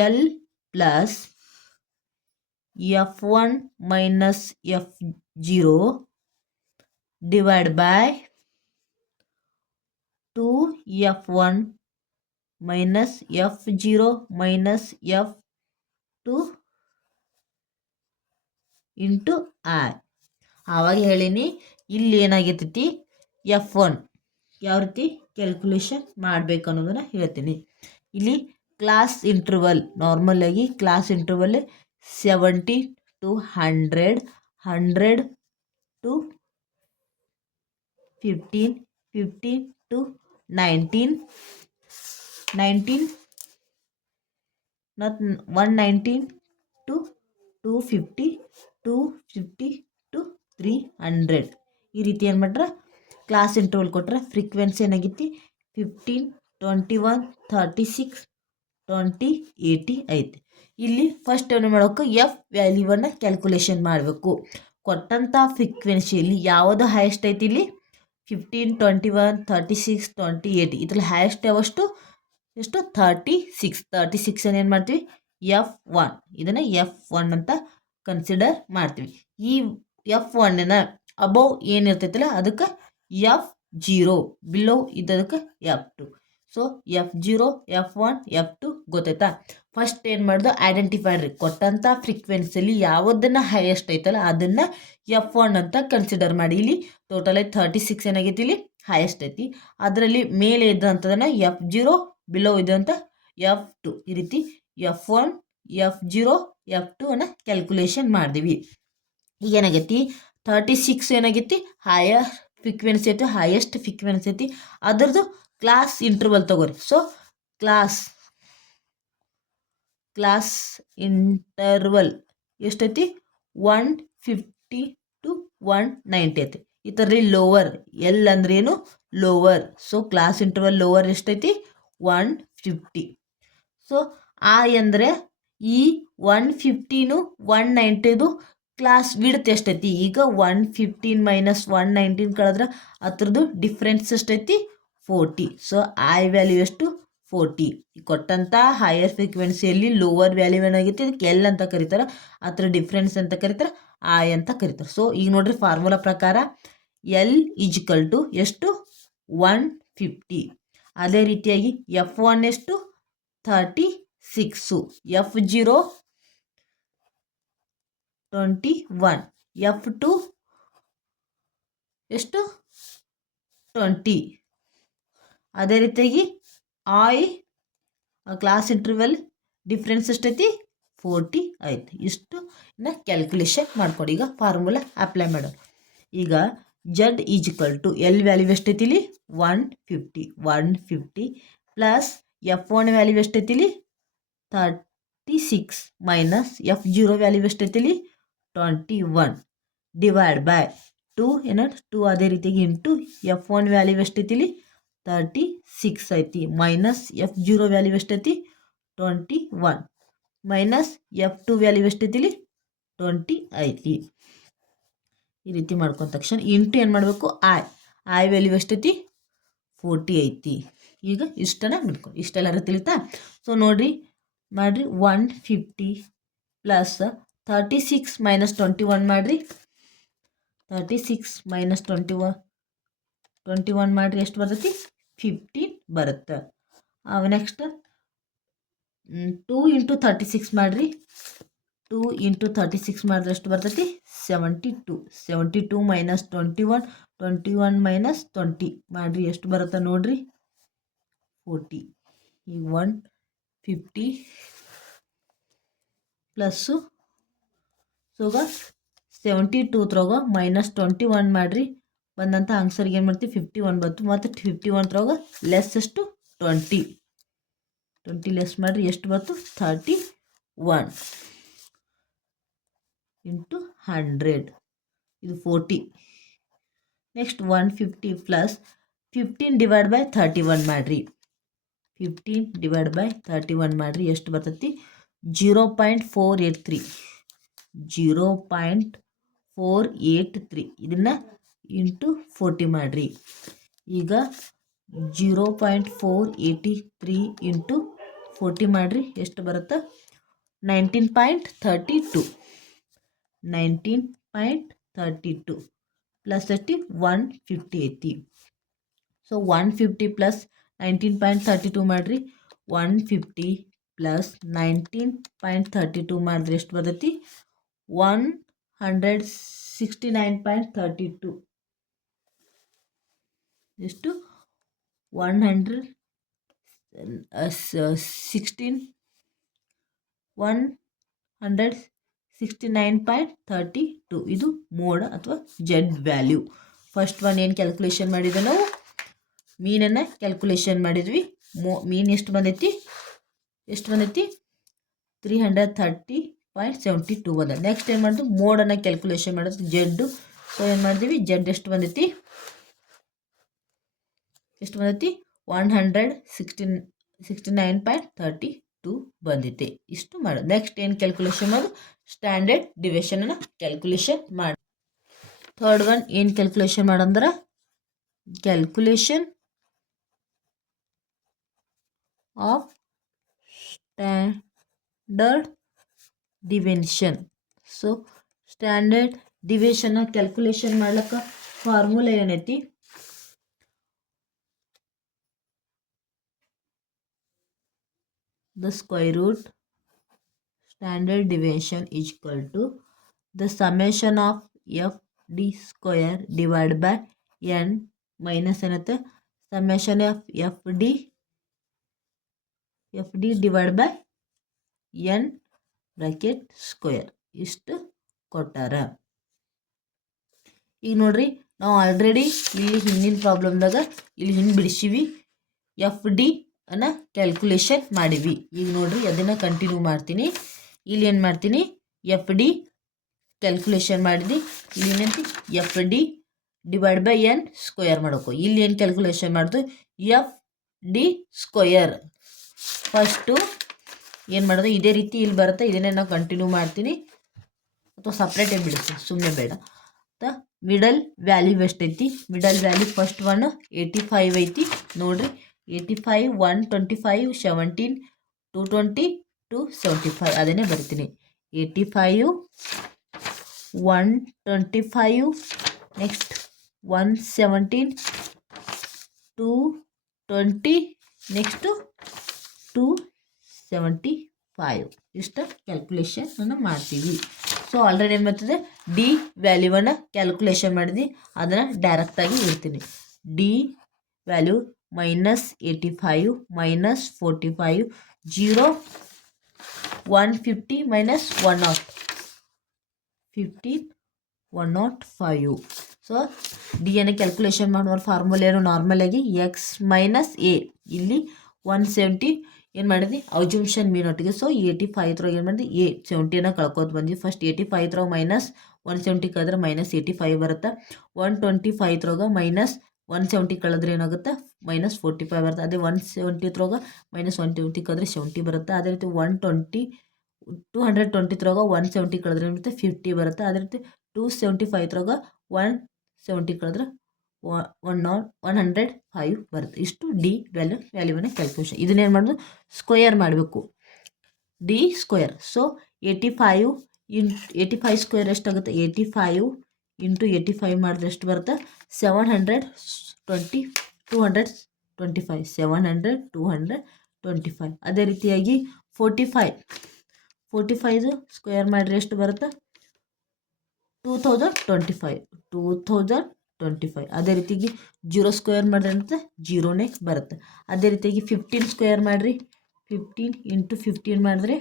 L plus F1 minus F0 divide by 2F1 minus F0 minus F2 into I. ಆವಾಗ ಹೇಳೀನಿ ಇಲ್ಲಿ ಏನಾಗೈತಿ F1 ಯಾವ ರೀತಿ ಕ್ಯಾಲ್ಕುಲೇಷನ್ ಮಾಡಬೇಕು ಅನ್ನೋದನ್ನು ಹೇಳ್ತೀನಿ. ಇಲ್ಲಿ ಕ್ಲಾಸ್ ಇಂಟರ್ವಲ್ ನಾರ್ಮಲ್ ಆಗಿ class interval 70 to 100, 100 to 15, 15 to 19, 19 not 119 to 250, 250 to 300. ಈ ರೀತಿ ಏನು ಮಾಡ್ರೆ ಕ್ಲಾಸ್ ಇಂಟರ್ವಲ್ ಕೊಟ್ಟರೆ ಫ್ರೀಕ್ವೆನ್ಸಿ ಏನಾಗೈತಿ 15, 21, 36, 20, 80 ಐತಿ. ಇಲ್ಲಿ ಫಸ್ಟ್ ಏನು ಮಾಡೋಕೆ ಎಫ್ ವ್ಯಾಲ್ಯೂವನ್ನು ಕ್ಯಾಲ್ಕುಲೇಷನ್ ಮಾಡಬೇಕು. ಕೊಟ್ಟಂಥ ಫ್ರೀಕ್ವೆನ್ಸಿಯಲ್ಲಿ ಯಾವುದು ಹೈಯೆಸ್ಟ್ ಐತಿ ಇಲ್ಲಿ 15, 21, 36, 20, 80 ಇದ್ರಲ್ಲಿ ಹೈಯೆಸ್ಟ್ ಯಾವಷ್ಟು ಎಷ್ಟು 36 ಏನು ಮಾಡ್ತೀವಿ F1 ಇದನ್ನು F1 ಅಂತ ಕನ್ಸಿಡರ್ ಮಾಡ್ತೀವಿ. ಈ F1ನ ಅಬೌವ್ ಏನಿರ್ತೈತಲ್ಲ ಅದಕ್ಕೆ F0 below ಇದ್ದದಕ್ಕೆ F2. So F0, F1, F2 ಗೊತ್ತಾಯ್ತಾ. ಫಸ್ಟ್ ಏನು ಮಾಡ್ದು ಐಡೆಂಟಿಫೈಡ್ರಿ ಕೊಟ್ಟಂಥ ಫ್ರೀಕ್ವೆನ್ಸಿಯಲ್ಲಿ ಯಾವುದನ್ನು ಹೈಯೆಸ್ಟ್ ಐತಲ್ಲ ಅದನ್ನು F1 ಅಂತ ಕನ್ಸಿಡರ್ ಮಾಡಿ. ಇಲ್ಲಿ ಟೋಟಲ್ ಆಗಿ 36 ಏನಾಗೈತಿ ಇಲ್ಲಿ ಹೈಯೆಸ್ಟ್ ಐತಿ. ಅದರಲ್ಲಿ ಮೇಲೆ ಇದ್ದಂಥದನ್ನು F0 ಬಿಲೋ ಇದ್ದಂಥ F2 ಈ ರೀತಿ F1, F0, F2 ಅನ್ನು ಕ್ಯಾಲ್ಕುಲೇಷನ್ ಮಾಡಿದ್ವಿ. ಈಗ ಏನಾಗೈತಿ 36 ಏನಾಗೈತಿ ಹೈಯರ್ ಫ್ರೀಕ್ವೆನ್ಸಿ ಐತಿ ಹೈಯೆಸ್ಟ್ ಫ್ರೀಕ್ವೆನ್ಸಿ ಐತಿ ಅದರದ್ದು ಕ್ಲಾಸ್ ಇಂಟರ್ವಲ್ ತಗೋರಿ. ಸೊ ಕ್ಲಾಸ್ ಇಂಟರ್ವಲ್ ಎಷ್ಟೈತಿ 150 to 190 ಐತಿ. ಈ ಥರದಲ್ಲಿ ಲೋವರ್ ಎಲ್ ಅಂದ್ರೇನು lower. So class interval lower ಎಷ್ಟೈತಿ 150. ಸೊ ಐ ಅಂದರೆ ಈ 150 190 ಕ್ಲಾಸ್ ವಿಡ್ತ್ ಎಷ್ಟೈತಿ ಈಗ 115 ಮೈನಸ್ 119 ಕಳೆದ್ರೆ ಅದ್ರದ್ದು ಡಿಫ್ರೆನ್ಸ್ ಎಷ್ಟೈತಿ 40. ಸೊ ಐ ವ್ಯಾಲ್ಯೂ ಎಷ್ಟು 40. ಕೊಟ್ಟಂಥ ಹೈಯರ್ ಫ್ರೀಕ್ವೆನ್ಸಿಯಲ್ಲಿ ಲೋವರ್ ವ್ಯಾಲ್ಯೂ ಏನಾಗೈತಿ ಅದಕ್ಕೆ ಎಲ್ ಅಂತ ಕರೀತಾರೆ, ಅದ್ರ ಡಿಫ್ರೆನ್ಸ್ ಅಂತ ಕರೀತಾರೆ ಐ ಅಂತ ಕರೀತಾರೆ. ಸೊ ಈಗ ನೋಡ್ರಿ ಫಾರ್ಮುಲಾ ಪ್ರಕಾರ ಎಲ್ ಈಜ್ಕಲ್ ಟು ಎಷ್ಟು 150. ಅದೇ ರೀತಿಯಾಗಿ F1 ಎಷ್ಟು 36, F0 21, F2 ಎಷ್ಟು 20. ಅದೇ ರೀತಿಯಾಗಿ ಐ ಕ್ಲಾಸ್ ಇಂಟರ್ವಲ್ ಡಿಫ್ರೆನ್ಸ್ ಎಷ್ಟೈತಿ 40 ಐತಿ. ಇಷ್ಟು ಕ್ಯಾಲ್ಕುಲೇಷನ್ ಮಾಡ್ಕೊಡಿ. ಈಗ ಫಾರ್ಮುಲಾ ಅಪ್ಲೈ ಮಾಡೋಣ. ಈಗ Z is equal to L value ಎಷ್ಟೈತಿಲಿ 150 ಪ್ಲಸ್ F1 ವ್ಯಾಲ್ಯೂ ಎಷ್ಟೈತಿಲಿ 36 ಮೈನಸ್ F0 ವ್ಯಾಲ್ಯೂ ಎಷ್ಟೈತಿಲಿ 21 ಡಿವೈಡ್ ಬೈ 2 2 ಅದೇ ರೀತಿಯಾಗಿ ಇಂಟು F1 ವ್ಯಾಲ್ಯೂ ಎಷ್ಟೈತಿಲಿ 36 ಐತಿ ಮೈನಸ್ F0 ವ್ಯಾಲ್ಯೂ ಎಷ್ಟೈತಿ 21 ಮೈನಸ್ F2 ವ್ಯಾಲ್ಯೂ ಎಷ್ಟೈತಿಲಿ 20 ಐತಿ. ಈ ರೀತಿ ಮಾಡ್ಕೊಂಡ ತಕ್ಷಣ ಇಂಟು ಏನು ಮಾಡಬೇಕು ಐ ವ್ಯಾಲ್ಯೂ ಎಷ್ಟೈತಿ 40 ಐತಿ. ಈಗ ಇಷ್ಟನ್ನ ಬಿಡ್ಕೊಂಡು ಇಷ್ಟೆಲ್ಲರೂ ತಿಳಿತಾ. ಸೊ ನೋಡ್ರಿ ಮಾಡಿರಿ 150 ಪ್ಲಸ್ 36 ಮೈನಸ್ 21 ಮಾಡಿರಿ 36 ಮೈನಸ್ 21 ಮಾಡಿರಿ ಎಷ್ಟು ಬರ್ತೈತಿ 15 ಬರುತ್ತೆ. ನೆಕ್ಸ್ಟ್ 2 ಇಂಟು 36 ಮಾಡಿರಿ 2 ಇಂಟು 36 ಮಾಡಿದ್ರೆ ಎಷ್ಟು ಬರ್ತೈತಿ 72 ಮೈನಸ್ 21 ಮೈನಸ್ 20 ಮಾಡಿರಿ ಎಷ್ಟು ಬರುತ್ತೆ ನೋಡ್ರಿ 40. ಈಗ 150 ಪ್ಲಸ್ಸು ಸೋಗ 72 ತ್ರಾಗ ಮೈನಸ್ 21 ಮಾಡಿರಿ ಬಂದಂಥ ಆನ್ಸರ್ಗೆ ಏನು ಮಾಡ್ತೀವಿ 51 ಬಂತು. ಮತ್ತು 51 ತ್ರಾಗ ಲೆಸ್ ಎಷ್ಟು 20 ಲೆಸ್ ಮಾಡಿರಿ ಎಷ್ಟು ಬಂತು 31 ಇಂಟು 100 ಇದು 40. ನೆಕ್ಸ್ಟ್ 150 ಪ್ಲಸ್ 15 ಡಿವೈಡ್ ಬೈ 31 ಮಾಡಿರಿ 15 ಡಿವೈಡ್ ಬೈ 31 ಮಾಡಿರಿ ಎಷ್ಟು ಬರ್ತೈತಿ 0.483 ಇದನ್ನು ಇಂಟು 40 ಮಾಡಿರಿ. ಈಗ 0.483 ಇಂಟು 40 ಮಾಡಿರಿ ಎಷ್ಟು ಬರುತ್ತೆ 19.32 ಪ್ಲಸ್ 150 ಐತಿ. ಸೊ 150 ಪ್ಲಸ್ 19.32 ಮಾಡಿರಿ 150 ಪ್ಲಸ್ 19.32 ಮಾಡಿದ್ರೆ ಎಷ್ಟು ಬರ್ತೈತಿ 169.32 ಎಷ್ಟು 169.32 ಇದು ಮೋಡ್ ಅಥವಾ ಜೆಡ್ ವ್ಯಾಲ್ಯೂ. ಫಸ್ಟ್ ಒನ್ ಏನು ಕ್ಯಾಲ್ಕುಲೇಷನ್ ಮಾಡಿದ್ವಿ ನಾವು ಮೀನನ್ನು ಕ್ಯಾಲ್ಕುಲೇಷನ್ ಮಾಡಿದ್ವಿ. ಮೀನ್ ಎಷ್ಟು ಬಂದೈತಿ 330.72 ಬಂದ. ನೆಕ್ಸ್ಟ್ ಏನು ಮಾಡಿದ್ವಿ ಮೋಡನ್ನು ಕ್ಯಾಲ್ಕುಲೇಷನ್ ಮಾಡೋದು ಜೆಡ್ಡು. ಸೊ ಏನು ಮಾಡಿದ್ವಿ ಜೆಡ್ ಎಷ್ಟು ಬಂದೈತಿ 169.32 ಬಂದೈತಿ. ಇಷ್ಟು ಮಾಡೋದು. ನೆಕ್ಸ್ಟ್ ಏನು ಕ್ಯಾಲ್ಕುಲೇಷನ್ ಮಾಡೋದು ಸ್ಟ್ಯಾಂಡರ್ಡ್ ಡಿವಿಷನನ್ನು ಕ್ಯಾಲ್ಕುಲೇಷನ್ ಮಾಡಿ. ಥರ್ಡ್ ಒನ್ ಏನು ಕ್ಯಾಲ್ಕುಲೇಷನ್ ಮಾಡಂದ್ರೆ calculation of standard division. So standard ಡಿವಿಷನ್ನ ಕ್ಯಾಲ್ಕುಲೇಷನ್ ಮಾಡ್ಲಿಕ್ಕೆ ಫಾರ್ಮುಲಾ ಏನೈತಿ the square root standard deviation is equal to the summation of fd square divided by n minus ಏನತ್ತೆ summation of fd divided by n bracket square ಇಷ್ಟು ಕೊಟ್ಟಾರ. ಈಗ ನೋಡ್ರಿ ನಾವು already ಇಲ್ಲಿ ಹಿಂದಿನ ಪ್ರಾಬ್ಲಮ್ದಾಗ ಇಲ್ಲಿ ಹಿಂದೆ ಬಿಡಿಸಿವಿ FD ಅನ್ನು ಕ್ಯಾಲ್ಕುಲೇಷನ್ ಮಾಡಿವಿ. ಈಗ ನೋಡ್ರಿ ಅದನ್ನು ಕಂಟಿನ್ಯೂ ಮಾಡ್ತೀನಿ. ಇಲ್ಲಿ ಏನು ಮಾಡ್ತೀನಿ FD ಕ್ಯಾಲ್ಕುಲೇಷನ್ ಮಾಡಿದ್ವಿ. ಇಲ್ಲಿ ಏನಂತ FD divide by n square ಮಾಡಬೇಕು. ಇಲ್ಲಿ ಏನು ಕ್ಯಾಲ್ಕುಲೇಷನ್ ಮಾಡಿದ್ವಿ FD ಸ್ಕ್ವೇರ್. ಫಸ್ಟು ಏನು ಮಾಡೋದು ಇದೇ ರೀತಿ ಇಲ್ಲಿ ಬರುತ್ತೆ. ಇದನ್ನೇ ನಾವು ಕಂಟಿನ್ಯೂ ಮಾಡ್ತೀನಿ ಅಥವಾ ಸಪ್ರೇಟಾಗಿ ಬಿಡ್ತೀನಿ ಸುಮ್ಮನೆ ಬೇಡ. ಮಿಡಲ್ ವ್ಯಾಲ್ಯೂ ಎಷ್ಟೈತಿ ಮಿಡಲ್ ವ್ಯಾಲ್ಯೂ ಫಸ್ಟ್ ಒನ್ 85 ಐತಿ ನೋಡ್ರಿ 85 125 17 220 275 ಅದನ್ನೇ ಬರ್ತೀನಿ 85 125 ನೆಕ್ಸ್ಟ್ 117 220 ನೆಕ್ಸ್ಟ್ 275 ಇಷ್ಟು ಕ್ಯಾಲ್ಕುಲೇಷನ್ ಮಾಡ್ತೀವಿ. ಸೊ ಆಲ್ರೆಡಿ ಏನು ಮಾಡ್ತದೆ ಡಿ ವ್ಯಾಲ್ಯೂವನ್ನು ಕ್ಯಾಲ್ಕುಲೇಷನ್ ಮಾಡಿದ್ವಿ ಅದನ್ನು ಡೈರೆಕ್ಟಾಗಿ ಇಡ್ತೀನಿ. D value -85 -45 0 150 -10 50 105. ಸೊ ಡಿ ಅನ್ನು ಕ್ಯಾಲ್ಕುಲೇಷನ್ ಮಾಡುವ ಫಾರ್ಮುಲಾ ಏನು, ನಾರ್ಮಲಾಗಿ ಎಕ್ಸ್ ಮೈನಸ್ ಎ. ಇಲ್ಲಿ 170 ಏನು ಮಾಡಿದ್ವಿ ಅಜ್ಯೂಮ್ಷನ್ ಮೀನೊಟ್ಟಿಗೆ. ಸೊ 85 ಏನು ಮಾಡಿದ್ವಿ ಎ 70ನ ಕಳ್ಕೊತ ಬಂದ್ವಿ. ಫಸ್ಟ್ 85 ಮೈನಸ್ 170 ಕಳೆದ್ರೆ ಮೈನಸ್ 85 ಬರುತ್ತೆ. 125 ಮೈನಸ್ 170 ಕಳೆದ್ರೆ ಏನಾಗುತ್ತೆ ಮೈನಸ್ 45 ಬರುತ್ತೆ. ಅದೇ 170 ಮೈನಸ್ 120 ಕಳೆದ್ರೆ 70 ಬರುತ್ತೆ. ಅದೇ ರೀತಿ 220 170 ಕಳೆದ್ರೆ ಏನಿರುತ್ತೆ 50 ಬರುತ್ತೆ. ಅದೇ ರೀತಿ 275 170 ಕಳೆದ್ರೆ 105 ಬರುತ್ತೆ. ಇಷ್ಟು ಡಿ ವ್ಯಾಲ್ಯೂವನ್ನ ಕ್ಯಾಲ್ಕುಲೇಷನ್. ಇದನ್ನೇನು ಮಾಡೋದು ಸ್ಕ್ವೇರ್ ಮಾಡಬೇಕು, ಡಿ ಸ್ಕ್ವೇರ್. ಸೊ 85 ಸ್ಕ್ವೇರ್ ಎಷ್ಟಾಗುತ್ತೆ, 85 ಇಂಟು 85 ಮಾಡಿದ್ರೆ ಎಷ್ಟು ಬರುತ್ತೆ 225. ಅದೇ ರೀತಿಯಾಗಿ 45 ಸ್ಕ್ವೇರ್ ಮಾಡಿದ್ರೆ ಎಷ್ಟು ಬರುತ್ತೆ 2025. ಅದೇ ರೀತಿಯಾಗಿ 0 ಸ್ಕ್ವೇರ್ ಮಾಡಿದ್ರೆ ಅಂತ 0ನೇ ಬರುತ್ತೆ. ಅದೇ ರೀತಿಯಾಗಿ 15 ಸ್ಕ್ವೇರ್ ಮಾಡಿರಿ, 15 ಇಂಟು 15 ಮಾಡಿದ್ರೆ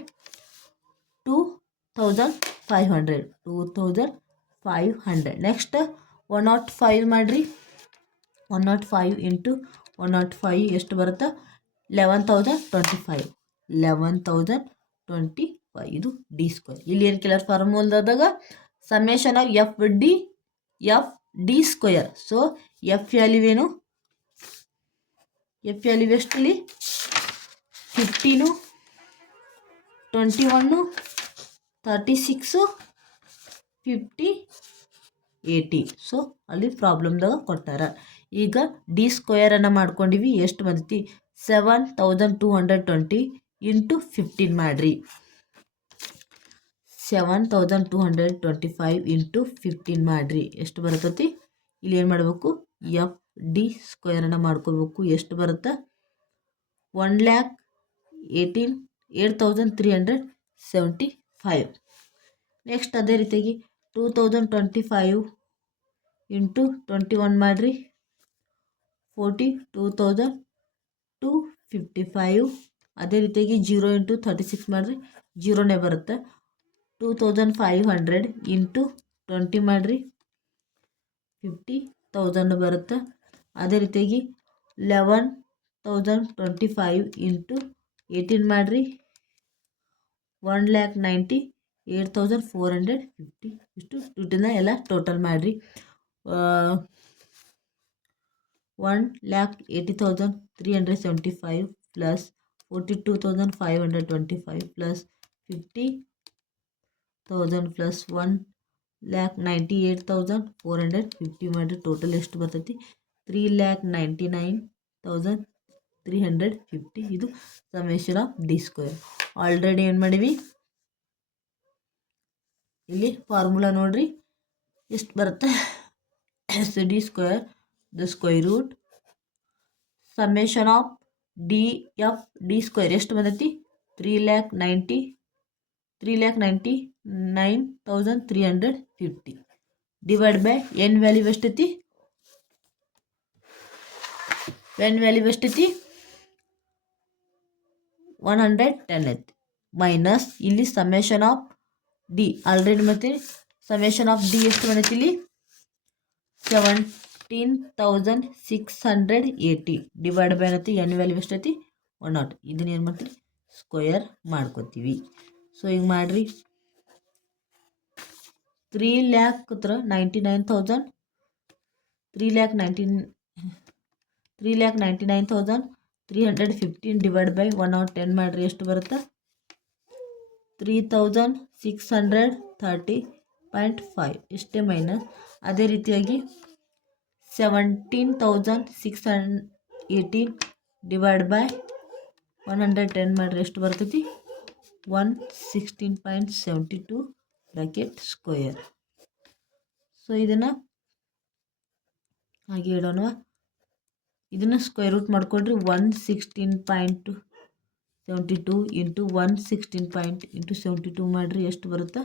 2500. ನೆಕ್ಸ್ಟ್ 105 ಮಾಡಿರಿ, 105 ಇಂಟು 105 ಎಷ್ಟು ಬರುತ್ತೆ 11,025. ಇದು ಡಿ ಸ್ಕ್ವೇರ್. ಇಲ್ಲಿ ಏನು ಕೆಲರ್ ಫಾರ್ಮುಲಾದಾಗ summation of F D square. So F value ಏನು, ಎಫ್ ವ್ಯಾಲ್ಯೂ ಎಷ್ಟು ಇಲ್ಲಿ 15, 21, 36, 50, 80. ಸೊ ಅಲ್ಲಿ ಪ್ರಾಬ್ಲಮ್ದಾಗ ಕೊಟ್ಟಾರ. ಈಗ ಡಿ ಸ್ಕ್ವೇರನ್ನು ಮಾಡ್ಕೊಂಡಿವಿ, ಎಷ್ಟು ಬಂದೈತಿ 7220 ಇಂಟು 15 ಮಾಡಿರಿ. 7225 ಇಂಟು 15 ಮಾಡಿರಿ ಎಷ್ಟು ಬರ್ತೈತಿ. ಇಲ್ಲಿ ಏನು ಮಾಡಬೇಕು ಎಫ್ ಡಿ ಸ್ಕ್ವೇರನ್ನು ಮಾಡ್ಕೋಬೇಕು. ಎಷ್ಟು ಬರುತ್ತೆ 1,18,375. ನೆಕ್ಸ್ಟ್ ಅದೇ ರೀತಿಯಾಗಿ 2025 ಇಂಟು 21 ಮಾಡಿರಿ 42,255. ಅದೇ ರೀತಿಯಾಗಿ 0 ಇಂಟು 36 ಮಾಡಿರಿ 0ನೇ ಬರುತ್ತೆ. 2500 ಇಂಟು 20 ಮಾಡಿರಿ 50,000 ಬರುತ್ತೆ. ಅದೇ ರೀತಿಯಾಗಿ 11,025 ಇಂಟು 18 ಮಾಡಿರಿ 1,98,450. ಇಷ್ಟು ದುಡ್ಡನ್ನ ಎಲ್ಲ ಟೋಟಲ್ ಮಾಡಿರಿ. 1,80,375 ಪ್ಲಸ್ 42,525 ಪ್ಲಸ್ 50,000 ಪ್ಲಸ್ 1,98,450 ಮಾಡಿರಿ. ಟೋಟಲ್ ಎಷ್ಟು ಬರ್ತೈತಿ 3,99,350. ಇದು summation of d square. Already ಏನು ಮಾಡೀವಿ ಇಲ್ಲಿ ಫಾರ್ಮುಲಾ ನೋಡ್ರಿ ಎಷ್ಟು ಬರುತ್ತೆ S D square the square root summation of D f D square ಎಷ್ಟು ಬಂದೈತಿ 3,99,350 ಡಿವೈಡ್ ಬೈ ಎನ್ ವ್ಯಾಲ್ಯೂ ಎಷ್ಟೈತಿ, ಎನ್ ವ್ಯಾಲ್ಯೂ ಎಷ್ಟೈತಿ 110 ಐತಿ. ಮೈನಸ್ ಇಲ್ಲಿ ಸಮೇಷನ್ ಆಫ್ ಡಿ ಆಲ್ರೆಡಿ ಮತ್ತೆ ಸಮೇಷನ್ ಆಫ್ ಡಿ ಎಷ್ಟು ಬಂದೈತಿ ಇಲ್ಲಿ 17,680 ಡಿವೈಡ್ ಬೈ ಏನೈತಿ ಎನ್ ವ್ಯಾಲ್ಯೂ ಎಷ್ಟೈತಿ 100. ಇದನ್ನ ಏನು ಮಾಡ್ತೀವಿ ಸ್ಕ್ವೇರ್ ಮಾಡ್ಕೋತೀವಿ. ಸೊ ಈಗ ಮಾಡಿರಿ 3,99,315 ಡಿವೈಡ್ ಬೈ 110 ಮಾಡಿರಿ ಎಷ್ಟು ಬರುತ್ತೆ 3,630.5 ಇಷ್ಟೇ ಮೈನಸ್. ಅದೇ ರೀತಿಯಾಗಿ 17,680 ಡಿವೈಡ್ ಬೈ 110 ಮಾಡಿರಿ ಎಷ್ಟು ಬರ್ತೈತಿ 116.72 ಬ್ರಾಕೆಟ್ ಸ್ಕ್ವೇರ್. ಸೊ ಇದನ್ನು ಹಾಗೆ ಇಡೋಣ. ಇದನ್ನು ಸ್ಕ್ವೇರ್ ರೂಟ್ ಮಾಡ್ಕೊಂಡ್ರಿ 116.72 ಇಂಟು 116 ಮಾಡಿರಿ ಎಷ್ಟು ಬರುತ್ತೆ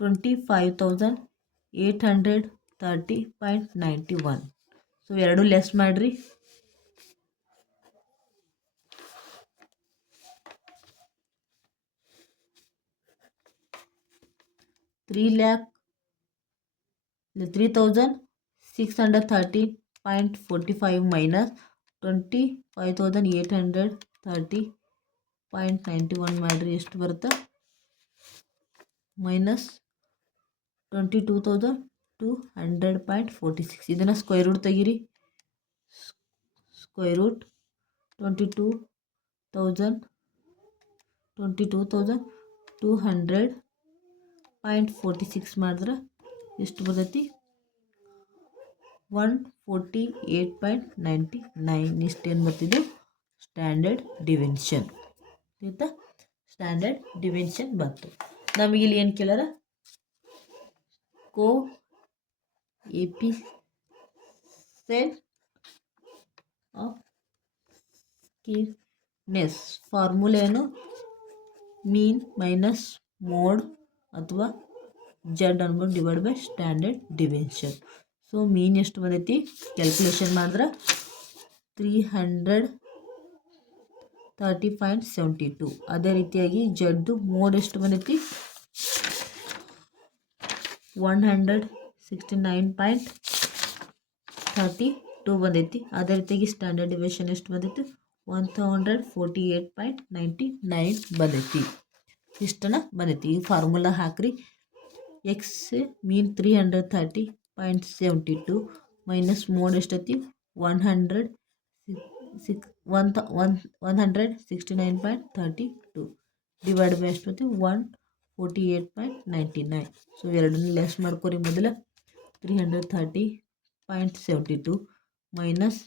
25,830.91. ಸೊ ಎರಡು ಲೆಸ್ ಮಾಡಿರಿ 3,00,000 3630.45 minus 25,830.91 ಮಾಡಿರಿ ಎಷ್ಟು ಬರುತ್ತೆ? ಮೈನಸ್ 22,200.46. ಇದನ್ನು ಸ್ಕ್ವೇರ್ ರೂಟ್ ತೆಗೀರಿ. ಸ್ಕ್ವೇರ್ ರೂಟ್ 22,200.46 ಮಾಡಿದ್ರೆ ಎಷ್ಟು ಬರ್ತೈತಿ? 148.99. ಇಷ್ಟೇನು ಬರ್ತಿದ್ದು ಸ್ಟ್ಯಾಂಡರ್ಡ್ ಡಿವಿಷನ್ ಆಯಿತಾ? ಸ್ಟ್ಯಾಂಡರ್ಡ್ ಡಿವಿಷನ್ ಬಂತು. ನಮಗೆ ಇಲ್ಲಿ ಏನು ಕೇಳಾರ? ಕೋಎಫಿಷಿಯಂಟ್ ಆಫ್ ಸ್ಕ್ಯೂನೆಸ್ ಫಾರ್ಮುಲಾ ಏನು? ಮೀನ್ ಮೈನಸ್ ಮೋಡ್ ಅಥವಾ ಜಡ್ ಅನ್ಬೋದು divide by standard division. So mean ಎಷ್ಟು ಬಂದೈತಿ ಕ್ಯಾಲ್ಕುಲೇಷನ್ ಮಾಡಿದ್ರೆ 330.72. ಅದೇ ರೀತಿಯಾಗಿ ಜಡ್ದು ಮೋಡ್ ಎಷ್ಟು ಬಂದೈತಿ 169.32 ಬಂದೈತಿ. ಅದೇ ರೀತಿಯಾಗಿ ಸ್ಟ್ಯಾಂಡರ್ಡ್ ಡಿವಿಷನ್ ಎಷ್ಟು ಬಂದೈತಿ 148.99 ಬಂದೈತಿ. ಇಷ್ಟನ್ನ ಬಂದೈತಿ. ಈ ಫಾರ್ಮುಲಾ ಹಾಕ್ರಿ. ಎಕ್ಸ್ ಮೀನ್ 330.72 ಮೈನಸ್ ಮೋಡ್ ಎಷ್ಟೈತಿ 169.32 ಡಿವೈಡ್ ಬೈ ಎಷ್ಟೈತಿ 148.99. ಸೊ ಎರಡನ್ನೂ ಲೆಸ್ ಮಾಡ್ಕೊರಿ. ಮೊದಲು 330.72 ಮೈನಸ್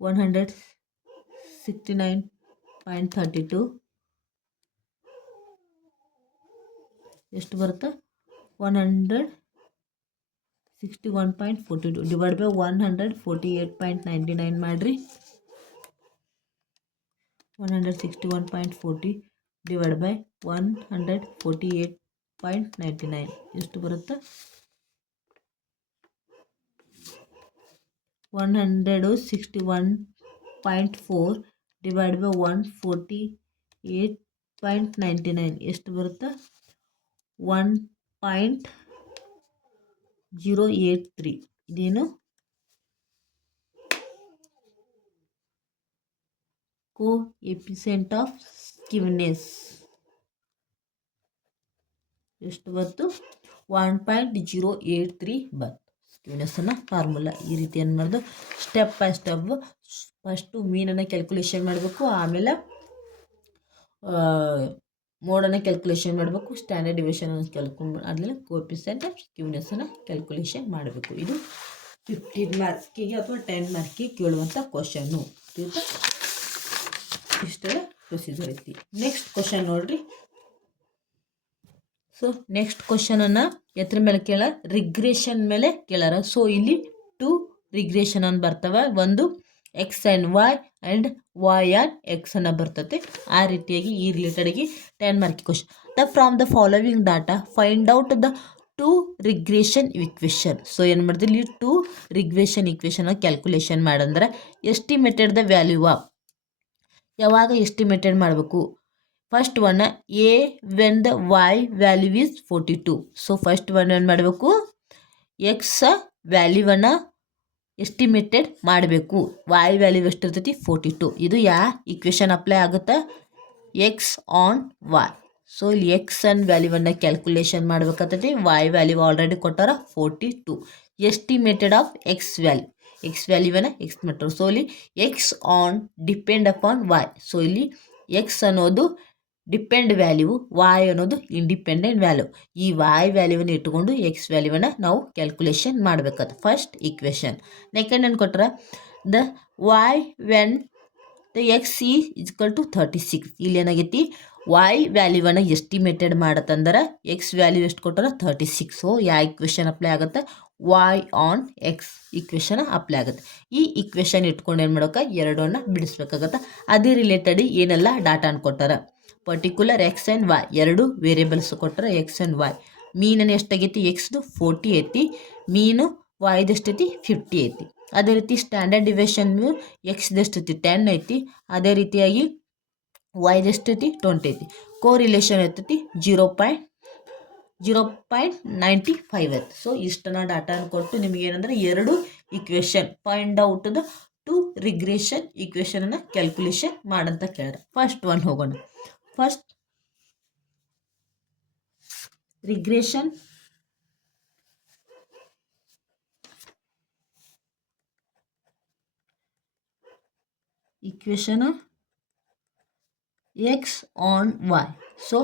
169.32 ಎಷ್ಟು ಬರುತ್ತೆ? 161.42 ಡಿವೈಡ್ ಬೈ 148.99 ಮಾಡಿರಿ. 161.40 ಡಿವೈಡ್ ಬೈ 148.99 ಎಷ್ಟು ಬರುತ್ತೆ? 161.4 ಡಿವೈಡ್ ಬೈ 148.99 ಎಷ್ಟು ಬರುತ್ತೆ? 1.083. ಇದೇನು ಕೋಎಫಿಷಿಯಂಟ್ ಆಫ್ ಸ್ಕ್ಯೂನೆಸ್ ಎಷ್ಟು ಬಂತು? 1.083 ಬಂತು. ಸ್ಕ್ಯೂನೆಸ್ಸನ್ನು ಫಾರ್ಮುಲಾ ಈ ರೀತಿ ಏನು ಮಾಡೋದು ಸ್ಟೆಪ್ ಬೈ ಸ್ಟೆಪ್. ಫಸ್ಟು ಮೀನನ್ನು ಕ್ಯಾಲ್ಕುಲೇಷನ್ ಮಾಡಬೇಕು, ಆಮೇಲೆ ಮೋಡನ್ನು ಕ್ಯಾಲ್ಕುಲೇಷನ್ ಮಾಡಬೇಕು, ಸ್ಟ್ಯಾಂಡರ್ಡ್ ಡಿವಿಷನನ್ನು ಆದಮೇಲೆ ಕೋಎಫಿಷಿಯಂಟ್ ಆಫ್ ಸ್ಕ್ಯೂನೆಸ್ಸನ್ನು ಕ್ಯಾಲ್ಕುಲೇಷನ್ ಮಾಡಬೇಕು. ಇದು 15 ಮಾರ್ಕ್ಸಿಗೆ ಅಥವಾ 10 ಮಾರ್ಕ್ಸಿಗೆ ಕೇಳುವಂಥ ಕ್ವಶನ್ನು. ಇಷ್ಟೆಲ್ಲ ಪ್ರೊಸೀಜರ್ ಐತಿ. ನೆಕ್ಸ್ಟ್ ಕ್ವಶನ್ ನೋಡ್ರಿ. ಸೊ ನೆಕ್ಸ್ಟ್ ಕ್ವಶನನ್ನು ಎದ್ರ ಮೇಲೆ ಕೇಳ? ರಿಗ್ರೆಷನ್ ಮೇಲೆ ಕೇಳಾರ. ಸೊ ಇಲ್ಲಿ 2 ರಿಗ್ರೆಷನ್ ಅನ್ನು ಬರ್ತವೆ. ಒಂದು X and Y and Y and X ಅನ್ನು ಬರ್ತದೆ. ಆ ರೀತಿಯಾಗಿ ಈ ರಿಲೇಟೆಡಾಗಿ 10 mark question. From the following data find out the 2 regression equation. So ಏನು ಮಾಡಿದ್ರಿ ಇಲ್ಲಿ 2 ರಿಗ್ರೆಷನ್ ಇಕ್ವೇಷನ್ ಕ್ಯಾಲ್ಕುಲೇಷನ್ ಮಾಡಂದ್ರೆ ಎಸ್ಟಿಮೇಟೆಡ್ ದ ವ್ಯಾಲ್ಯೂ ಆಫ್ ಯಾವಾಗ ಎಸ್ಟಿಮೇಟೆಡ್ ಮಾಡಬೇಕು? First one A when the Y value is 42. So first one ಏನು ಮಾಡಬೇಕು? X ವ್ಯಾಲ್ಯೂವನ್ನು estimated ಮಾಡಬೇಕು. ವೈ ವ್ಯಾಲ್ಯೂ ಎಷ್ಟಿರ್ತೈತಿ 42. ಇದು ಯಾವ ಇಕ್ವೇಷನ್ ಅಪ್ಲೈ ಆಗುತ್ತೆ? X on Y. ಸೊ ಇಲ್ಲಿ ಎಕ್ಸ್ ಅನ್ ವ್ಯಾಲ್ಯೂವನ್ನು ಕ್ಯಾಲ್ಕುಲೇಷನ್ ಮಾಡಬೇಕಾಗ್ತೈತಿ. ವೈ ವ್ಯಾಲ್ಯೂ ಆಲ್ರೆಡಿ ಕೊಟ್ಟಾರ 42. Estimated of x value, x ವ್ಯಾಲ್ಯೂವನ್ನು ಎಕ್ಸ್ಟಿಮೇಟೆಡ್. ಸೊ ಇಲ್ಲಿ x on depend upon y. So ಇಲ್ಲಿ ಎಕ್ಸ್ ಅನ್ನೋದು ಡಿಪೆಂಡ್ ವ್ಯಾಲ್ಯೂ, ವೈ ಅನ್ನೋದು ಇಂಡಿಪೆಂಡೆಂಟ್ ವ್ಯಾಲ್ಯೂ. ಈ ವೈ ವ್ಯಾಲ್ಯೂವನ್ನು ಇಟ್ಟುಕೊಂಡು ಎಕ್ಸ್ ವ್ಯಾಲ್ಯೂವನ್ನು ನಾವು ಕ್ಯಾಲ್ಕುಲೇಷನ್ ಮಾಡಬೇಕಾದ ಫಸ್ಟ್ ಇಕ್ವೇಷನ್. ನೆಕೆಂಡ್ ಏನು ಕೊಟ್ಟರೆ the y when the x equal to 36. ಇಲ್ಲಿ ಏನಾಗೈತಿ ವೈ ವ್ಯಾಲ್ಯೂವನ್ನು ಎಸ್ಟಿಮೇಟೆಡ್ ಮಾಡತ್ತಂದ್ರೆ ಎಕ್ಸ್ ವ್ಯಾಲ್ಯೂ ಎಷ್ಟು ಕೊಟ್ಟಾರ 36. ಸೊ ಯಾವ ಇಕ್ವೇಷನ್ ಅಪ್ಲೈ ಆಗುತ್ತೆ? Y on x equation apply ಆಗುತ್ತೆ. ಈ ಇಕ್ವೇಷನ್ ಇಟ್ಕೊಂಡು ಏನು ಮಾಡೋಕೆ ಎರಡನ್ನ ಬಿಡಿಸ್ಬೇಕಾಗತ್ತೆ. ಅದೇ ರಿಲೇಟೆಡ್ ಏನೆಲ್ಲ ಡಾಟಾನ ಕೊಟ್ಟಾರ? ಪರ್ಟಿಕ್ಯುಲರ್ ಎಕ್ಸ್ ಆ್ಯಂಡ್ ವೈ ಎರಡು ವೇರಿಯೇಬಲ್ಸ್ ಕೊಟ್ಟರೆ ಎಕ್ಸ್ ಆ್ಯಂಡ್ ವೈ. ಮೀನನ್ನು ಎಷ್ಟಾಗೈತಿ? ಎಕ್ಸ್ದು 40 ಐತಿ, ಮೀನು ವೈದು ಎಷ್ಟೈತಿ 50 ಐತಿ. ಅದೇ ರೀತಿ ಸ್ಟ್ಯಾಂಡರ್ಡ್ ಡಿವಿಷನ್ನು ಎಕ್ಸ್ದು ಎಷ್ಟೈತಿ 10 ಐತಿ, ಅದೇ ರೀತಿಯಾಗಿ ವೈದು ಎಷ್ಟೈತಿ 20 ಐತಿ. ಕೋ ರಿಲೇಷನ್ ಇರ್ತೈತಿ 0.5. 0.95 ಆಯ್ತು. ಸೊ ಇಷ್ಟನ್ನ ಡಾಟಾನ ಕೊಟ್ಟು ನಿಮಗೇನಂದ್ರೆ 2 equation find out the 2 regression ಇಕ್ವೇಷನನ್ನು ಕ್ಯಾಲ್ಕುಲೇಷನ್ ಮಾಡಂತ ಕೇಳಿದ್ರೆ ಫಸ್ಟ್ ಒನ್ ಹೋಗೋಣ. First regression equation X on Y. So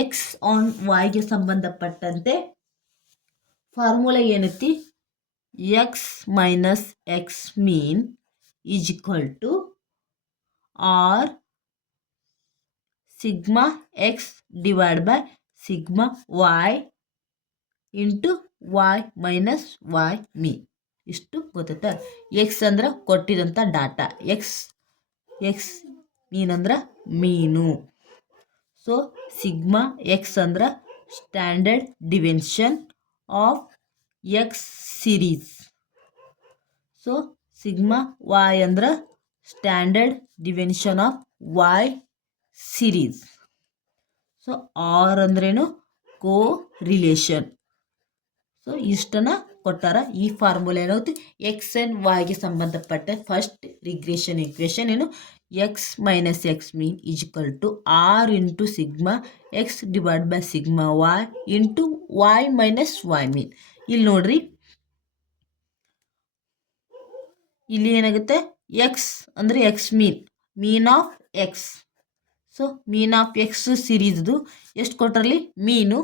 X on ವೈಗೆ ಸಂಬಂಧಪಟ್ಟಂತೆ ಫಾರ್ಮುಲಾ ಏನೈತಿ, X minus X mean is equal to R sigma X divide by sigma Y into Y minus Y mean. ಇಷ್ಟು ಗೊತ್ತಾಯ್ತಾ. X ಅಂದ್ರೆ ಕೊಟ್ಟಿದಂಥ data, X mean ಅಂದ್ರೆ mean. So sigma X ಅಂದ್ರೆ standard division of X series. So sigma Y ಅಂದ್ರೆ standard division of Y series. So R ಅಂದ್ರೇನು ಕೋ relation. So ಇಷ್ಟನ್ನು ಕೊಟ್ಟಾರ. ಈ ಫಾರ್ಮುಲಾ ಏನಾಗುತ್ತೆ, ಎಕ್ಸ್ ಆ್ಯಂಡ್ ವೈಗೆ ಸಂಬಂಧಪಟ್ಟ ಫಸ್ಟ್ ರಿಗ್ರೆಷನ್ ಇಕ್ವೇಷನ್ ಏನು, X minus X mean is equal to R into sigma X divide by sigma Y into Y minus Y mean. ಇಲ್ಲಿ ನೋಡ್ರಿ, ಇಲ್ಲಿ ಏನಾಗುತ್ತೆ, ಎಕ್ಸ್ ಅಂದರೆ X mean of X. So mean of X ಸಿರೀಸ್ದು ಎಷ್ಟು ಕೊಟ್ಟರಲ್ಲಿ, ಮೀನು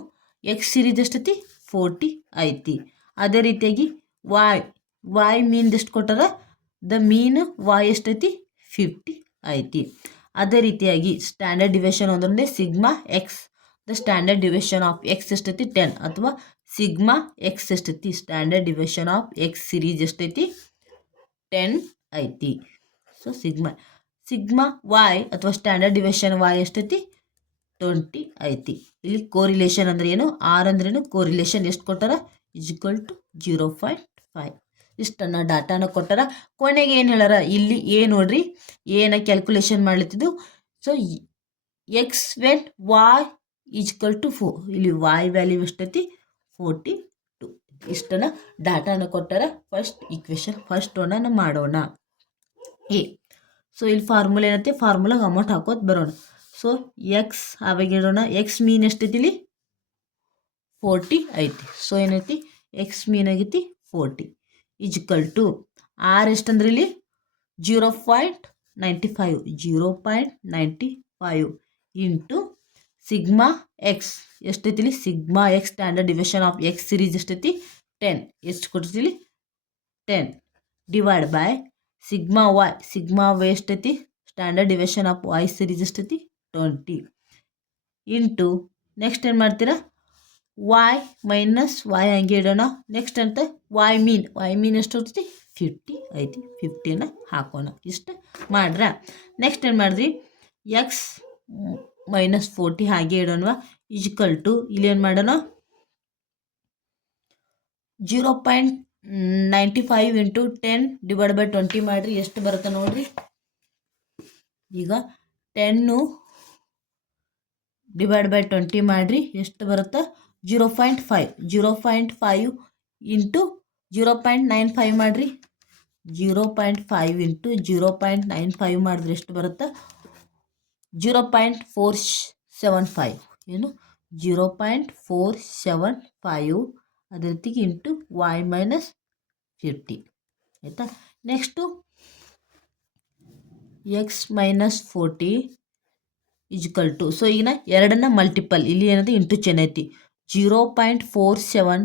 ಎಕ್ಸ್ ಸಿರೀಸ್ ಎಷ್ಟೈತಿ 40 ಐತಿ. ಅದೇ ರೀತಿಯಾಗಿ ವೈ ಮೀನ್ದು ಎಷ್ಟು ಕೊಟ್ಟಾರ, ದ ಮೀನ್ ವೈ ಎಷ್ಟೈತಿ 50 ಐತಿ. ಅದೇ ರೀತಿಯಾಗಿ ಸ್ಟ್ಯಾಂಡರ್ಡ್ ಡಿವಿಷನ್ ಅಂದ್ರೆ sigma X, the standard division of X ಎಷ್ಟೈತಿ 10, ಅಥವಾ ಸಿಗ್ಮಾ ಎಕ್ಸ್ ಎಷ್ಟೈತಿ standard division of X series ಎಷ್ಟೈತಿ 10 ಐತಿ. ಸೊ ಸಿಗ್ಮಾ ವೈ ಅಥವಾ ಸ್ಟ್ಯಾಂಡರ್ಡ್ ಡಿವಿಷನ್ ವೈ ಎಷ್ಟೈತಿ 20 ಐತಿ. ಇಲ್ಲಿ ಕೋರಿಲೇಷನ್ ಅಂದ್ರೆ ಏನು, ಆರ್ ಅಂದ್ರೇನು ಕೋರಿಲೇಷನ್ ಎಷ್ಟು ಕೊಟ್ಟಾರ ಇಸ್ ಈಕ್ವಲ್ ಟು 0.5. ಇಷ್ಟನ್ನು ಡಾಟಾನ ಕೊಟ್ಟಾರ. ಕೊನೆಗೆ ಏನು ಹೇಳಾರ, ಇಲ್ಲಿ ನೋಡ್ರಿ ಏನ ಕ್ಯಾಲ್ಕುಲೇಷನ್ ಮಾಡ್ಲತ್ತಿದ್ದು. So X when Y is equal to 4, ಇಲ್ಲಿ ವೈ ವ್ಯಾಲ್ಯೂ ಎಷ್ಟೈತಿ 42. ಇಷ್ಟನ್ನು ಡಾಟಾನ ಕೊಟ್ಟಾರ. ಫಸ್ಟ್ ಇಕ್ವೇಷನ್ ಫಸ್ಟ್ ಒನ್ನ ಮಾಡೋಣ. ಸೊ ಇಲ್ಲಿ ಫಾರ್ಮುಲಾ ಏನೈತಿ, ಫಾರ್ಮುಲಾಗೆ ಅಮೌಂಟ್ ಹಾಕೋದು ಬರೋಣ. ಸೊ ಎಕ್ಸ್ ಅವಾಗ ಇಡೋಣ, ಎಕ್ಸ್ ಮೀನ್ ಎಷ್ಟೈತಿ ಇಲ್ಲಿ 40 ಐತಿ. ಸೊ ಏನೈತಿ, ಎಕ್ಸ್ ಮೀನ್ ಆಗೈತಿ 40 ಈಸ್ ಈಕ್ವಲ್ ಟು ಆರ್ ಎಷ್ಟಂದ್ರೆ ಇಲ್ಲಿ 0.95 ಇಂಟು ಸಿಗ್ಮಾ ಎಕ್ಸ್ ಎಷ್ಟೈತಿ ಇಲ್ಲಿ, sigma x standard division of X series ಎಷ್ಟೈತಿ 10, ಎಷ್ಟು ಕೊಡ್ತೀವಿ 10 ಡಿವೈಡ್ ಬೈ ಸಿಗ್ಮಾ ವೈ ಎಷ್ಟೈತಿ standard division of Y series ಎಷ್ಟೈತಿ 20 ಇಂಟು ನೆಕ್ಸ್ಟ್ ಏನು ಮಾಡ್ತೀರಾ, ವೈ ಮೈನಸ್ ವೈ ಹಂಗೆ ಇಡೋಣ. ನೆಕ್ಸ್ಟ್ ಅಂತ ವೈ ಮೀನ್ ಎಷ್ಟು ಹೋಗ್ತೈತಿ 50 ಐತಿ, 50ನ ಹಾಕೋಣ. ಇಷ್ಟು ಮಾಡ್ರ. ನೆಕ್ಸ್ಟ್ ಏನು ಮಾಡಿದ್ರಿ, ಎಕ್ಸ್ ಮೈನಸ್ 40 ಹಾಗೆ ಇಡೋಣವಾ ಈಸ್ ಈಕ್ವಲ್ ಟು ಇಲ್ಲಿ ಏನು ಮಾಡೋಣ 0.95 ಇಂಟು 10 ಡಿವೈಡ್ ಬೈ 20 ಮಾಡಿರಿ, ಎಷ್ಟು ಬರುತ್ತೆ ನೋಡ್ರಿ. ಈಗ 10 ಡಿವೈಡ್ ಬೈ 20 ಮಾಡಿರಿ, ಎಷ್ಟು ಬರುತ್ತೆ 0.5 ಇಂಟು 0.95 ಮಾಡಿರಿ, 0.5 ಇಂಟು 0.95 ಮಾಡಿದ್ರೆ ಎಷ್ಟು ಬರುತ್ತೆ 0.475. ಏನು 0.475 ಅದೇ ರೀತಿಗೆ ಇಂಟು ವೈ ಮೈನಸ್ 50 ಆಯಿತಾ. Next x minus 40 equal to, so ಈಗ ಎರಡನ್ನ ಮಲ್ಟಿಪಲ್ ಇಲ್ಲಿ ಏನಂದ್ರೆ ಇಂಟು ಚೆನ್ನೈತಿ 0.47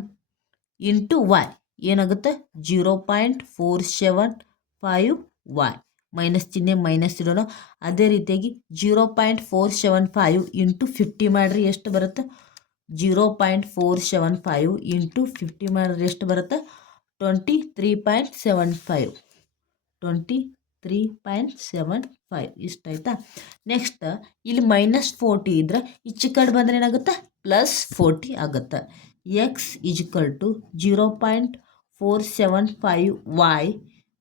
ಇಂಟು ವೈ ಏನಾಗುತ್ತೆ 0.475 ವೈ, ಮೈನಸ್ ಚಿಹ್ನೆ ಮೈನಸ್ ಇರೋಣ. ಅದೇ ರೀತಿಯಾಗಿ 0.475 ಇಂಟು 50 ಮಾಡಿರಿ, ಎಷ್ಟು ಬರುತ್ತೆ 0.475 ಇಂಟು 50 ಮಾಡಿದ್ರೆ ಎಷ್ಟು ಬರುತ್ತೆ 23.75 ಇಷ್ಟ ಆಯ್ತಾ. ನೆಕ್ಸ್ಟ್ ಇಲ್ಲಿ ಮೈನಸ್ 40 ಇದ್ರೆ ಈಚೆ ಕಡೆ ಬಂದರೆ ಏನಾಗುತ್ತೆ ಪ್ಲಸ್ 40 ಆಗುತ್ತೆ. X equal to 0.475 y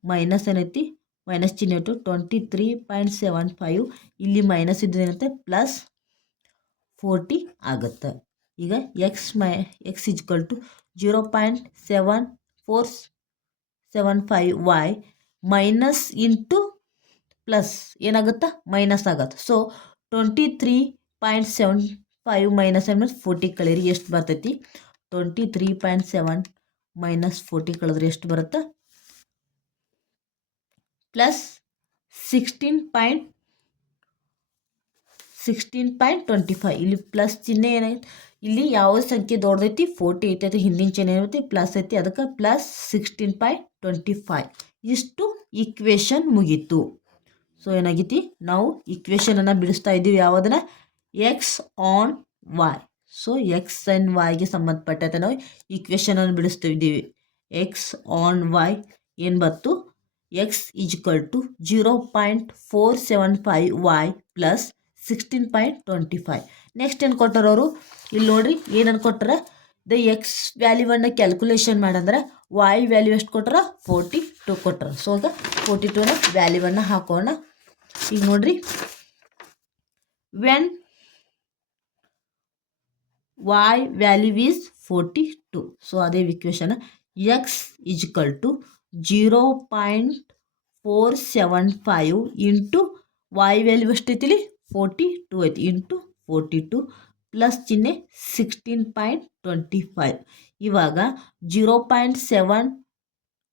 minus ಏನೈತಿ ಮೈನಸ್ ಚಿಹ್ನೆ ಇಟ್ಟು 23.75 ಇಲ್ಲಿ ಮೈನಸ್ ಇದ್ದು ಏನಂತೆ ಪ್ಲಸ್ 40 ಆಗುತ್ತೆ. ಈಗ X equal to 0.7475y minus into plus ಏನಾಗುತ್ತಾ ಮೈನಸ್ ಆಗುತ್ತೆ. ಸೊ 23.75 ಮೈನಸ್ 40 ಕಳೀರಿ ಎಷ್ಟು ಬರ್ತೈತಿ. 23.7 ಮೈನಸ್ 40 ಕಳೆದ್ರೆ ಎಷ್ಟು ಬರುತ್ತೆ, ಪ್ಲಸ್ 16.25. ಇಲ್ಲಿ ಪ್ಲಸ್ ಚಿಹ್ನೆ ಏನಾಯ್ತು, ಇಲ್ಲಿ ಯಾವ ಸಂಖ್ಯೆ ದೊಡ್ಡದೈತಿ 40 ಐತಿ, ಹಿಂದಿನ ಚಿಹ್ನೆ ಏನೈತಿ ಪ್ಲಸ್ ಐತಿ, ಅದಕ್ಕೆ ಪ್ಲಸ್ 16.25. ಇಷ್ಟು ಈಕ್ವೇಷನ್ ಮುಗೀತು. ಸೊ ಏನಾಗೈತಿ, ನಾವು ಈಕ್ವೇಷನನ್ನು ಬಿಡಿಸ್ತಾ ಇದ್ದೀವಿ ಯಾವುದನ್ನ, X on Y. So X and ವಾಯ್ಗೆ ಸಂಬಂಧಪಟ್ಟಂತೆ ನಾವು ಈಕ್ವೇಷನನ್ನು ಬಿಡಿಸ್ತಾ ಇದ್ದೀವಿ. ಎಕ್ಸ್ ಆನ್ ವಾಯ್ ಏನು ಬಂತು, x equal to 0.475y plus 16.25. Next ಏನು ಕೊಟ್ಟಾರ ಅವರು, ಇಲ್ಲಿ ನೋಡ್ರಿ ಏನನ್ನು ಕೊಟ್ಟಾರ, ದ ಎಕ್ಸ್ ವ್ಯಾಲ್ಯೂವನ್ನು ಕ್ಯಾಲ್ಕುಲೇಷನ್ ಮಾಡಂದ್ರೆ ವಾಯ್ ವ್ಯಾಲ್ಯೂ ಎಷ್ಟು ಕೊಟ್ಟಾರ, 42 ಕೊಟ್ಟಾರ. ಸೊ ಈಗ 42ನ ವ್ಯಾಲ್ಯೂವನ್ನು ಹಾಕೋಣ. ಈಗ ನೋಡ್ರಿ, when Y value is 42. So ಅದೇ equation, X equal to 0.475 into Y value ಎಷ್ಟೈತಿಲಿ 42 ಐತಿ, ಇಂಟು 42 ಪ್ಲಸ್ ಚಿಹ್ನೆ 16.25. ಇವಾಗ 0.7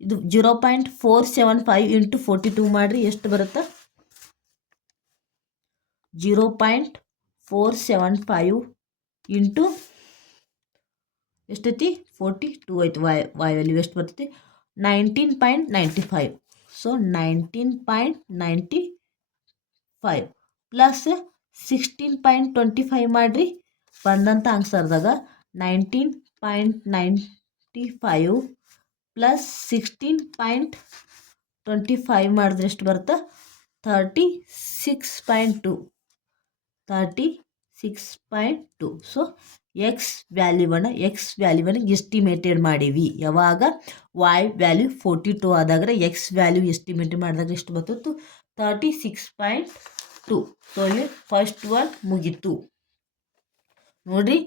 ಇದು 0.475 ಇಂಟು 42 ಮಾಡಿರಿ ಎಷ್ಟು ಬರುತ್ತೆ, 0.475 ಇಂಟು ಎಷ್ಟೈತಿ 42 ಐತಿ, ವಾಯ್ ವ್ಯಾಲ್ಯೂ ಎಷ್ಟು ಬರ್ತೈತಿ 19.95. ಸೊ 19.95 ಪ್ಲಸ್ 16.25 ಮಾಡಿರಿ ಬಂದಂಥ ಆನ್ಸರ್ದಾಗ 19.95 ಪ್ಲಸ್ 16.25 ಮಾಡಿದ್ರೆ ಎಷ್ಟು ಬರುತ್ತೆ 36.2. ಸೊ ಎಕ್ಸ್ ವ್ಯಾಲ್ಯೂವನ್ನು ಎಸ್ಟಿಮೇಟೆಡ್ ಮಾಡೀವಿ. ಯಾವಾಗ ವಾಯ್ ವ್ಯಾಲ್ಯೂ 42 ಆದಾಗ ಎಕ್ಸ್ ವ್ಯಾಲ್ಯೂ ಎಸ್ಟಿಮೇಟ್ ಮಾಡಿದಾಗ ಎಷ್ಟು ಬರ್ತತ್ತು 36.2. ಸೊ ಇಲ್ಲಿ ಫಸ್ಟ್ ಒನ್ ಮುಗೀತು ನೋಡ್ರಿ.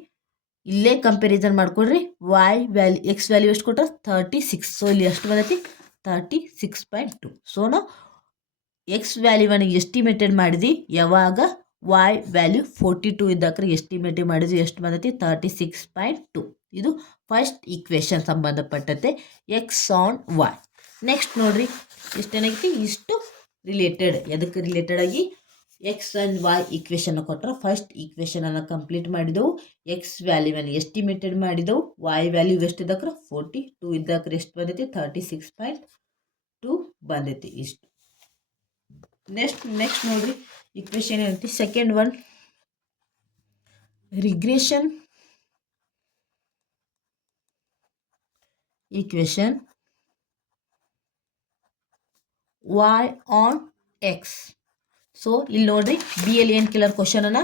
ಇಲ್ಲೇ ಕಂಪ್ಯಾರಿಸನ್ ಮಾಡ್ಕೊಡ್ರಿ, ವಾಯ್ ವ್ಯಾಲ್ಯೂ ಎಕ್ಸ್ ವ್ಯಾಲ್ಯೂ ಎಷ್ಟು ಕೊಟ್ಟ 36. ಸೊ ಇಲ್ಲಿ ಎಷ್ಟು ಬಂದೈತಿ 36.2. ಸೊ ನಾವು ಎಕ್ಸ್ ವ್ಯಾಲ್ಯೂವನ್ನು ಎಸ್ಟಿಮೇಟೆಡ್ ಮಾಡಿದ್ವಿ ಯಾವಾಗ ವಾಯ್ ವ್ಯಾಲ್ಯೂ 42 ಇದ್ದಕ್ರೆ ಎಸ್ಟಿಮೇಟೆಡ್ ಮಾಡಿದ್ವಿ ಎಷ್ಟು ಬಂದೈತಿ 36.2. ಇದು ಫಸ್ಟ್ ಈಕ್ವೇಷನ್ ಸಂಬಂಧಪಟ್ಟಂತೆ ಎಕ್ಸ್ ಆನ್ ವಾಯ್. ನೆಕ್ಸ್ಟ್ ನೋಡ್ರಿ ಇಷ್ಟೇನಾಗೈತಿ, ಇಷ್ಟು ರಿಲೇಟೆಡ್ ಎದಕ್ಕೆ ರಿಲೇಟೆಡ್ ಆಗಿ ಎಕ್ಸ್ ಆ್ಯಂಡ್ ವಾಯ್ ಈಕ್ವೇಷನ್ ಕೊಟ್ಟರೆ ಫಸ್ಟ್ ಈಕ್ವೇಷನನ್ನು ಕಂಪ್ಲೀಟ್ ಮಾಡಿದೆವು, ಎಕ್ಸ್ ವ್ಯಾಲ್ಯೂವನ್ನು ಎಸ್ಟಿಮೇಟೆಡ್ ಮಾಡಿದೆವು, ವಾಯ್ ವ್ಯಾಲ್ಯೂ ಎಷ್ಟು ಇದ್ದಕ್ರೆ 42 ಇದ್ದಕ್ರೆ ಎಷ್ಟು ಬಂದೈತಿ 36.2 ಬಂದೈತಿ. ಇಷ್ಟು ನೆಕ್ಸ್ಟ್ ನೋಡ್ರಿ ಈಕ್ವೇಷನ್ ಏನೈತಿ, second one regression equation y on x. So ಇಲ್ಲಿ ನೋಡ್ರಿ ಬಿ ಎಲ್ ಏನು ಕೇಳರ್ ಕ್ವಶನ್ ಅನ್ನ,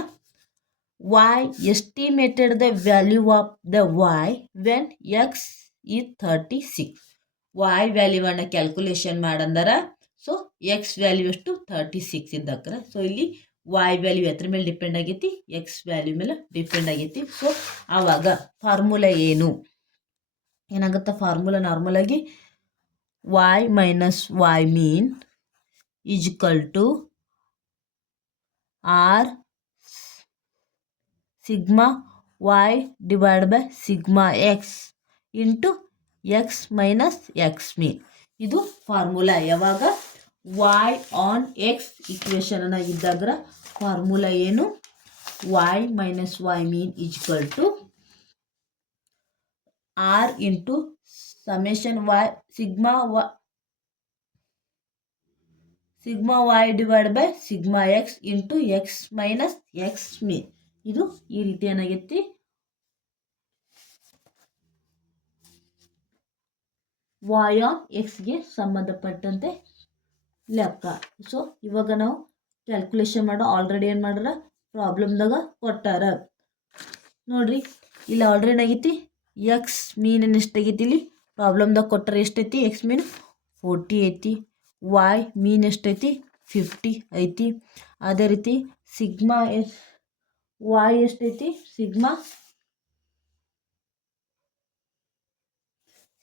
y estimated the value of the y when x is 36. Y ವ್ಯಾಲ್ಯೂವನ್ನು ಕ್ಯಾಲ್ಕುಲೇಷನ್ ಮಾಡಂದರ ಸೊ ಎಕ್ಸ್ ವ್ಯಾಲ್ಯೂ ಎಷ್ಟು 36 ಇದ್ದಕ್ರೆ. ಸೊ ಇಲ್ಲಿ ವಾಯ್ ವ್ಯಾಲ್ಯೂ ಎದ್ರ ಮೇಲೆ ಡಿಪೆಂಡ್ ಆಗೈತಿ, ಎಕ್ಸ್ ವ್ಯಾಲ್ಯೂ ಮೇಲೆ ಡಿಪೆಂಡ್ ಆಗೈತಿ. ಸೊ ಆವಾಗ ಫಾರ್ಮುಲಾ ಏನಾಗುತ್ತೆ, ಫಾರ್ಮುಲಾ ನಾರ್ಮಲ್ ಆಗಿ y minus Y mean is equal to R sigma Y divide by sigma X into X minus X mean. ಇದು ಫಾರ್ಮುಲಾ ಯಾವಾಗ ವಾಯ್ ಆನ್ ಎಕ್ಸ್ ಈಕ್ವೇಷನ್ ಇದ್ದಾಗ formula ಏನು, Y minus Y mean is equal to R into summation Y sigma Y divide by sigma X into X minus X mean. ಇದು ಈ ರೀತಿ ಏನಾಗೈತಿ Y on ಎಕ್ಸ್ಗೆ ಸಂಬಂಧಪಟ್ಟಂತೆ ಲೆಕ್ಕ. ಸೊ ಇವಾಗ ನಾವು ಕ್ಯಾಲ್ಕುಲೇಷನ್ ಮಾಡೋ ಆಲ್ರೆಡಿ ಏನು ಮಾಡ್ಯಾರ ಪ್ರಾಬ್ಲಮ್ದಾಗ ಕೊಟ್ಟಾರ ನೋಡ್ರಿ. ಇಲ್ಲಿ ಆಲ್ರೆಡಿ ಏನಾಗೈತಿ ಎಕ್ಸ್ ಮೀನ್ ಎಷ್ಟಾಗೈತಿ, ಇಲ್ಲಿ ಪ್ರಾಬ್ಲಮ್ದಾಗ ಕೊಟ್ಟಾರ ಎಷ್ಟೈತಿ ಎಕ್ಸ್ ಮೀನ್ 40 ಐತಿ, ವಾಯ್ ಮೀನ್ ಎಷ್ಟೈತಿ 50 ಐತಿ. ಅದೇ ರೀತಿ ಸಿಗ್ಮಾ ವಾಯ್ ಎಷ್ಟೈತಿ ಸಿಗ್ಮಾ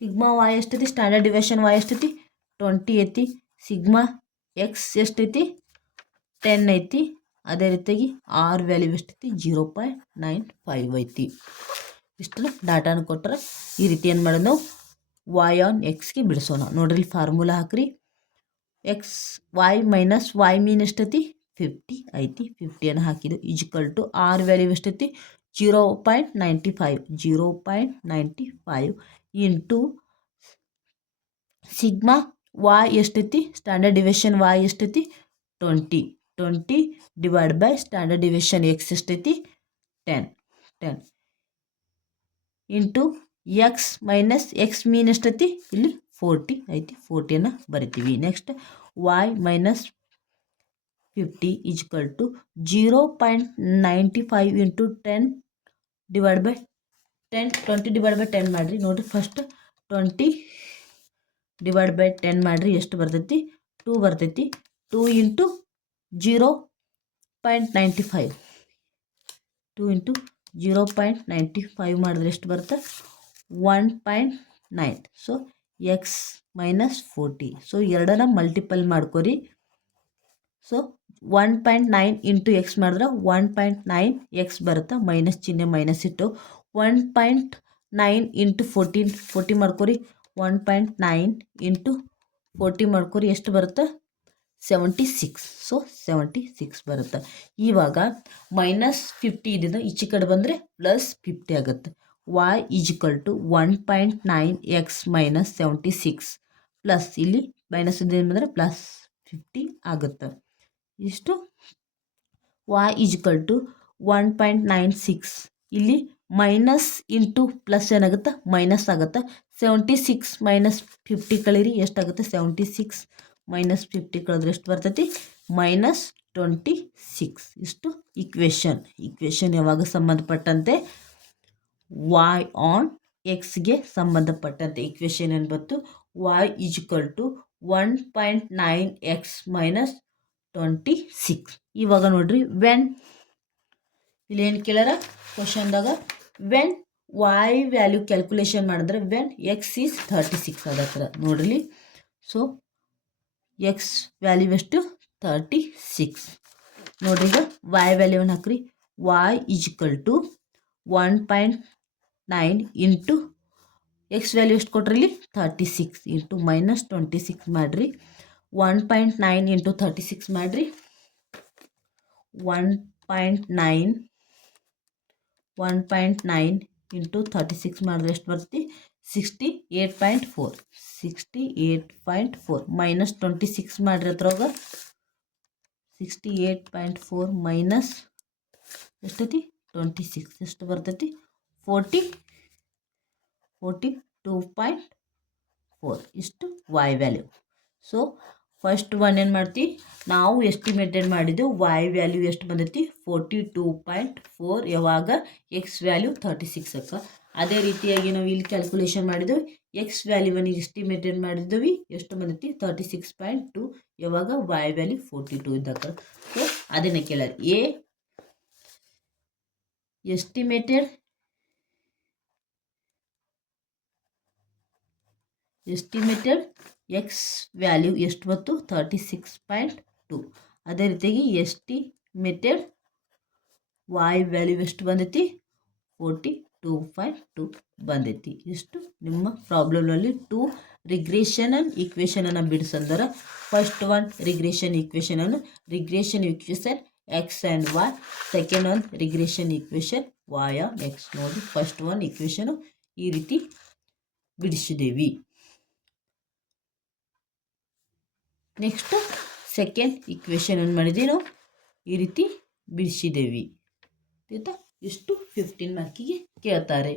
ಸಿಗ್ಮಾ ವಾಯ್ ಎಷ್ಟೈತಿ, ಸ್ಟ್ಯಾಂಡರ್ಡ್ ಡಿವಿಷನ್ ವಾಯ್ ಎಷ್ಟೈತಿ 20 ಐತಿ. ಸಿಗ್ಮಾ ಎಕ್ಸ್ ಎಷ್ಟೈತಿ 10 ಐತಿ. ಅದೇ ರೀತಿಯಾಗಿ ಆರ್ ವ್ಯಾಲ್ಯೂ ಎಷ್ಟೈತಿ 0.95 ಐತಿ. ಇಷ್ಟನ್ನು ಡಾಟಾನ ಕೊಟ್ಟರೆ ಈ ರೀತಿ ಏನು ಮಾಡೋದು ನಾವು ವಾಯ್ ಆನ್ ಎಕ್ಸ್ಗೆ ಬಿಡಿಸೋಣ. ನೋಡ್ರಿ ಇಲ್ಲಿ ಫಾರ್ಮುಲಾ ಹಾಕ್ರಿ. ಎಕ್ಸ್ ವಾಯ್ ಮೈನಸ್ ವಾಯ್ ಮೀನ್ ಎಷ್ಟೈತಿ 50 ಐತಿ. 50 ಹಾಕಿದ್ದು ಈಜ್ವಲ್ ಟು ಆರ್ ವ್ಯಾಲ್ಯೂ ಎಷ್ಟೈತಿ 0.95 ಇಂಟು ಸಿಗ್ಮಾ ವಾಯ್ ಎಷ್ಟೈತಿ, ಸ್ಟ್ಯಾಂಡರ್ಡ್ ಡಿವಿಷನ್ ವಾಯ್ ಎಷ್ಟೈತಿ 20 divide by standard division X ಎಷ್ಟೈತಿ 10 into X minus X mean ಎಷ್ಟೈತಿ ಇಲ್ಲಿ 40 ಐತಿ. 40 ಬರಿತೀವಿ. Next Y minus 50 equal to 0.95 into 10 divide by 20 divide by 10 ಮಾಡಿರಿ. ನೋಡಿರಿ ಫಸ್ಟ್ 20 ಡಿವೈಡ್ ಬೈ 10 ಮಾಡಿರಿ ಎಷ್ಟು ಬರ್ತೈತಿ 2 ಬರ್ತೈತಿ. 2 ಇಂಟು 0.95 2 ಇಂಟು 0.95 ಮಾಡಿದ್ರೆ ಎಷ್ಟು ಬರುತ್ತೆ 1.9. So X minus 40. ಸೊ ಎರಡನ್ನ ಮಲ್ಟಿಪಲ್ ಮಾಡ್ಕೊರಿ. ಸೊ 1.9 ಇಂಟು ಎಕ್ಸ್ ಮಾಡಿದ್ರೆ 1.9 ಎಕ್ಸ್ ಬರುತ್ತೆ. ಮೈನಸ್ ಚಿಹ್ನೆ ಮೈನಸ್ ಇಟ್ಟು 1.9 ಇಂಟು 40 ಮಾಡ್ಕೊರಿ. 1.9 ಇಂಟು 40 ಮಾಡ್ಕೊರಿ ಎಷ್ಟು ಬರುತ್ತೆ 76. ಸೊ 76 ಬರುತ್ತೆ. ಇವಾಗ ಮೈನಸ್ 50 ಇದರಿಂದ ಈಚೆ ಕಡೆ ಬಂದರೆ ಪ್ಲಸ್ 50 ಆಗುತ್ತೆ. y equal to 1.9 x minus 76 plus ಇಲ್ಲಿ ಮೈನಸ್ ಇದೆ ಬಂದರೆ ಪ್ಲಸ್ 50 ಆಗುತ್ತೆ. ಇಷ್ಟು y ಈಜ್ವಲ್ ಟು 1.96 ಇಲ್ಲಿ ಮೈನಸ್ ಇಂಟು ಪ್ಲಸ್ ಏನಾಗುತ್ತೆ ಮೈನಸ್ ಆಗುತ್ತೆ. 76 ಮೈನಸ್ 50 ಕಳೀರಿ ಎಷ್ಟಾಗುತ್ತೆ 76 ಮೈನಸ್ 50 ಕಳೆದ್ರೆ ಎಷ್ಟು ಬರ್ತೈತಿ -26. ಇಷ್ಟು ಈಕ್ವೇಷನ್ ಯಾವಾಗ ಸಂಬಂಧಪಟ್ಟಂತೆ y ಆನ್ ಎಕ್ಸ್ಗೆ ಸಂಬಂಧಪಟ್ಟಂತೆ ಈಕ್ವೇಷನ್ ಏನು ಬಂತು y equal to 1.9 x minus 26. ಇವಾಗ ನೋಡ್ರಿ ವೆನ್ ಇಲ್ಲಿ ಏನು ಕೇಳ್ಯಾರ ಕ್ವಶನ್ದಾಗ ವೆನ್ y ವ್ಯಾಲ್ಯೂ ಕ್ಯಾಲ್ಕುಲೇಷನ್ ಮಾಡಿದ್ರೆ ವೆನ್ ಎಕ್ಸ್ ಈಸ್ 36 ಅದತ್ರ ನೋಡ್ರಿ. ಸೊ ಎಕ್ಸ್ ವ್ಯಾಲ್ಯೂ ಎಷ್ಟು 36 ನೋಡ್ರಿ. ಈಗ y ವ್ಯಾಲ್ಯೂವನ್ನು ಹಾಕ್ರಿ. y equal to 1.9 into x value ಎಷ್ಟು ಕೊಟ್ರಿ ಇಲ್ಲಿ 36 ಇಂಟು ಮೈನಸ್ 26 ಮಾಡಿರಿ. 1.9 ಇಂಟು 36 ಮಾಡಿರಿ. 1.9 ಇಂಟು 36 ಮಾಡಿದ್ರೆ ಎಷ್ಟು ಬರ್ತೈತಿ 68.4 ಮೈನಸ್ 26 ಮಾಡಿರಿ. ಅದ್ರೊಳಗೆ 68.4 ಮೈನಸ್ ಎಷ್ಟೈತಿ 26 ಎಷ್ಟು ಬರ್ತೈತಿ 42.4 ಇಷ್ಟು y value. So first one ಏನು ಮಾಡ್ತೀವಿ ನಾವು ಎಸ್ಟಿಮೇಟೆಡ್ ಮಾಡಿದ್ದು y ವ್ಯಾಲ್ಯೂ ಎಷ್ಟು ಬಂದೈತಿ 42.4 ಯಾವಾಗ ಎಕ್ಸ್ ವ್ಯಾಲ್ಯೂ 36 ಅಕ್ಕ. ಅದೇ ರೀತಿಯಾಗಿ ನಾವು ಇಲ್ಲಿ ಕ್ಯಾಲ್ಕುಲೇಷನ್ ಮಾಡಿದ್ವಿ ಎಕ್ಸ್ ವ್ಯಾಲ್ಯೂವನ್ನು ಎಸ್ಟಿಮೇಟೆಡ್ ಮಾಡಿದ್ವಿ ಎಷ್ಟು ಬಂದೈತಿ 36.2 ಯಾವಾಗ y ವ್ಯಾಲ್ಯೂ 42 ಇದ್ದಕ್ಕ. ಸೊ ಅದನ್ನು ಕೇಳಾರ ಎ ಎಸ್ಟಿಮೇಟೆಡ್ ಎಕ್ಸ್ ವ್ಯಾಲ್ಯೂ ಎಷ್ಟು ಬಂತು 36.2. ಅದೇ ರೀತಿಯಾಗಿ ಎಸ್ಟಿಮೇಟೆಡ್ y ವ್ಯಾಲ್ಯೂ ಎಷ್ಟು ಬಂದೈತಿ 42.2 ಬಂದೈತಿ. ಇಷ್ಟು ನಿಮ್ಮ ಪ್ರಾಬ್ಲಮ್ನಲ್ಲಿ 2 ರಿಗ್ರೆಷನ್ ಈಕ್ವೇಷನನ್ನು ಬಿಡಿಸಂದ್ರೆ first one regression equation x and y. Second one regression equation y on x. ನೋಡಿ ಫಸ್ಟ್ ಒನ್ ಈಕ್ವೇಷನು ಈ ರೀತಿ ಬಿಡಿಸಿದ್ದೇವೆ. ನೆಕ್ಸ್ಟ್ ಸೆಕೆಂಡ್ ಈಕ್ವೇಷನ್ ಏನು ಮಾಡಿದ್ದೀವಿ ನಾವು ಈ ರೀತಿ ಬಿಡಿಸಿದ್ದೇವೆ. ಆಯಿತಾ. ಇಷ್ಟು 15 ಮಾರ್ಕಿಗೆ ಕೇಳ್ತಾರೆ.